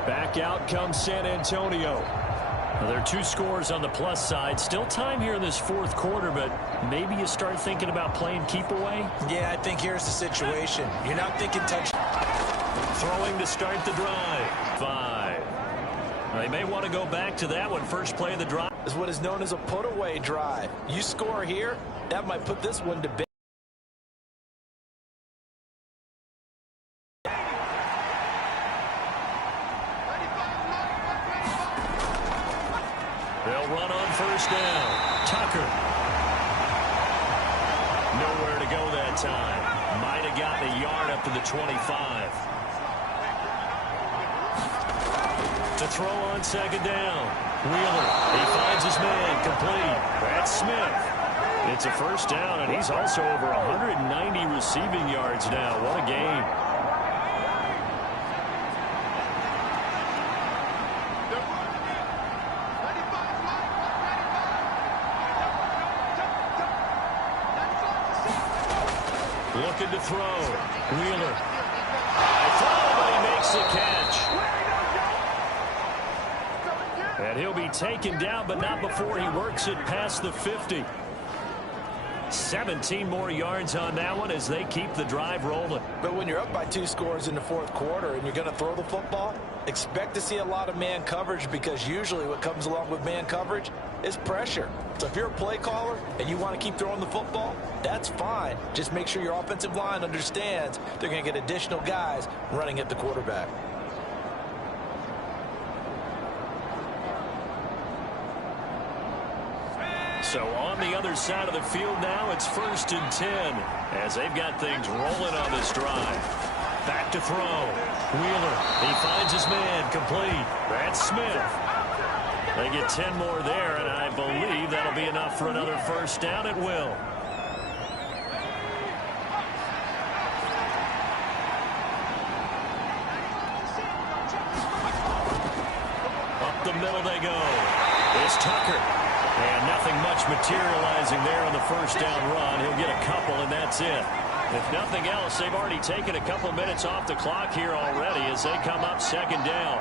Back out comes San Antonio. Well, there are 2 scores on the plus side. Still time here in this fourth quarter, but maybe you start thinking about playing keep away? Yeah, I think here's the situation. You're not thinking touch. Throwing to start the drive. 5. They may want to go back to that one. First play of the drive Is what is known as a put-away drive. You score here, that might put this one to bed. They'll run on first down. Tucker. Nowhere to go that time. Might have gotten a yard up to the 25. To throw on second down. Wheeler. He finds his man. Complete. That's Smith. It's a first down, and he's also over 190 receiving yards now. What a game. Looking to throw. Wheeler. High throw, but he makes the catch. And he'll be taken down, but not before he works it past the 50. 17 more yards on that one as they keep the drive rolling. But when you're up by 2 scores in the fourth quarter and you're going to throw the football, expect to see a lot of man coverage, because usually what comes along with man coverage is pressure. So if you're a play caller and you want to keep throwing the football, that's fine. Just make sure your offensive line understands they're going to get additional guys running at the quarterback. So on the other side of the field now, it's 1st and 10 as they've got things rolling on this drive. Back to throw. Wheeler. He finds his man. Complete. That's Smith. They get 10 more there, and I believe that'll be enough for another first down. It will. Up the middle they go. It's Tucker. And nothing much materializing there on the first down run. He'll get a couple, and that's it. If nothing else, they've already taken a couple minutes off the clock here already as they come up second down.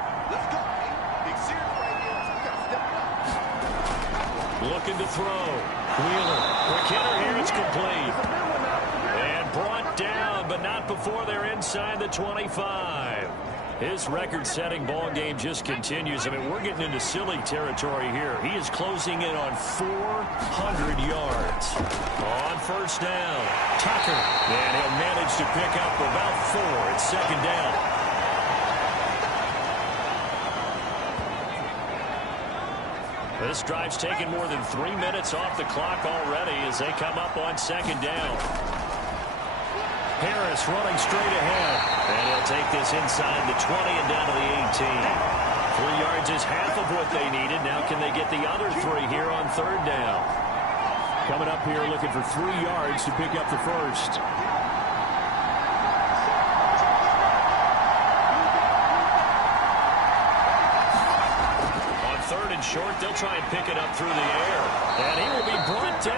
Looking to throw. Wheeler. Quick hitter here. It's complete. And brought down, but not before they're inside the 25. His record-setting ball game just continues. I mean, we're getting into silly territory here. He is closing in on 400 yards. On first down, Tucker. And he'll manage to pick up about 4 at second down. This drive's taken more than 3 minutes off the clock already as they come up on second down. Harris running straight ahead. And he'll take this inside the 20 and down to the 18. 3 yards is half of what they needed. Now can they get the other 3 here on third down? Coming up here looking for 3 yards to pick up the first. On 3rd and short, they'll try and pick it up through the air. And he will be brought down.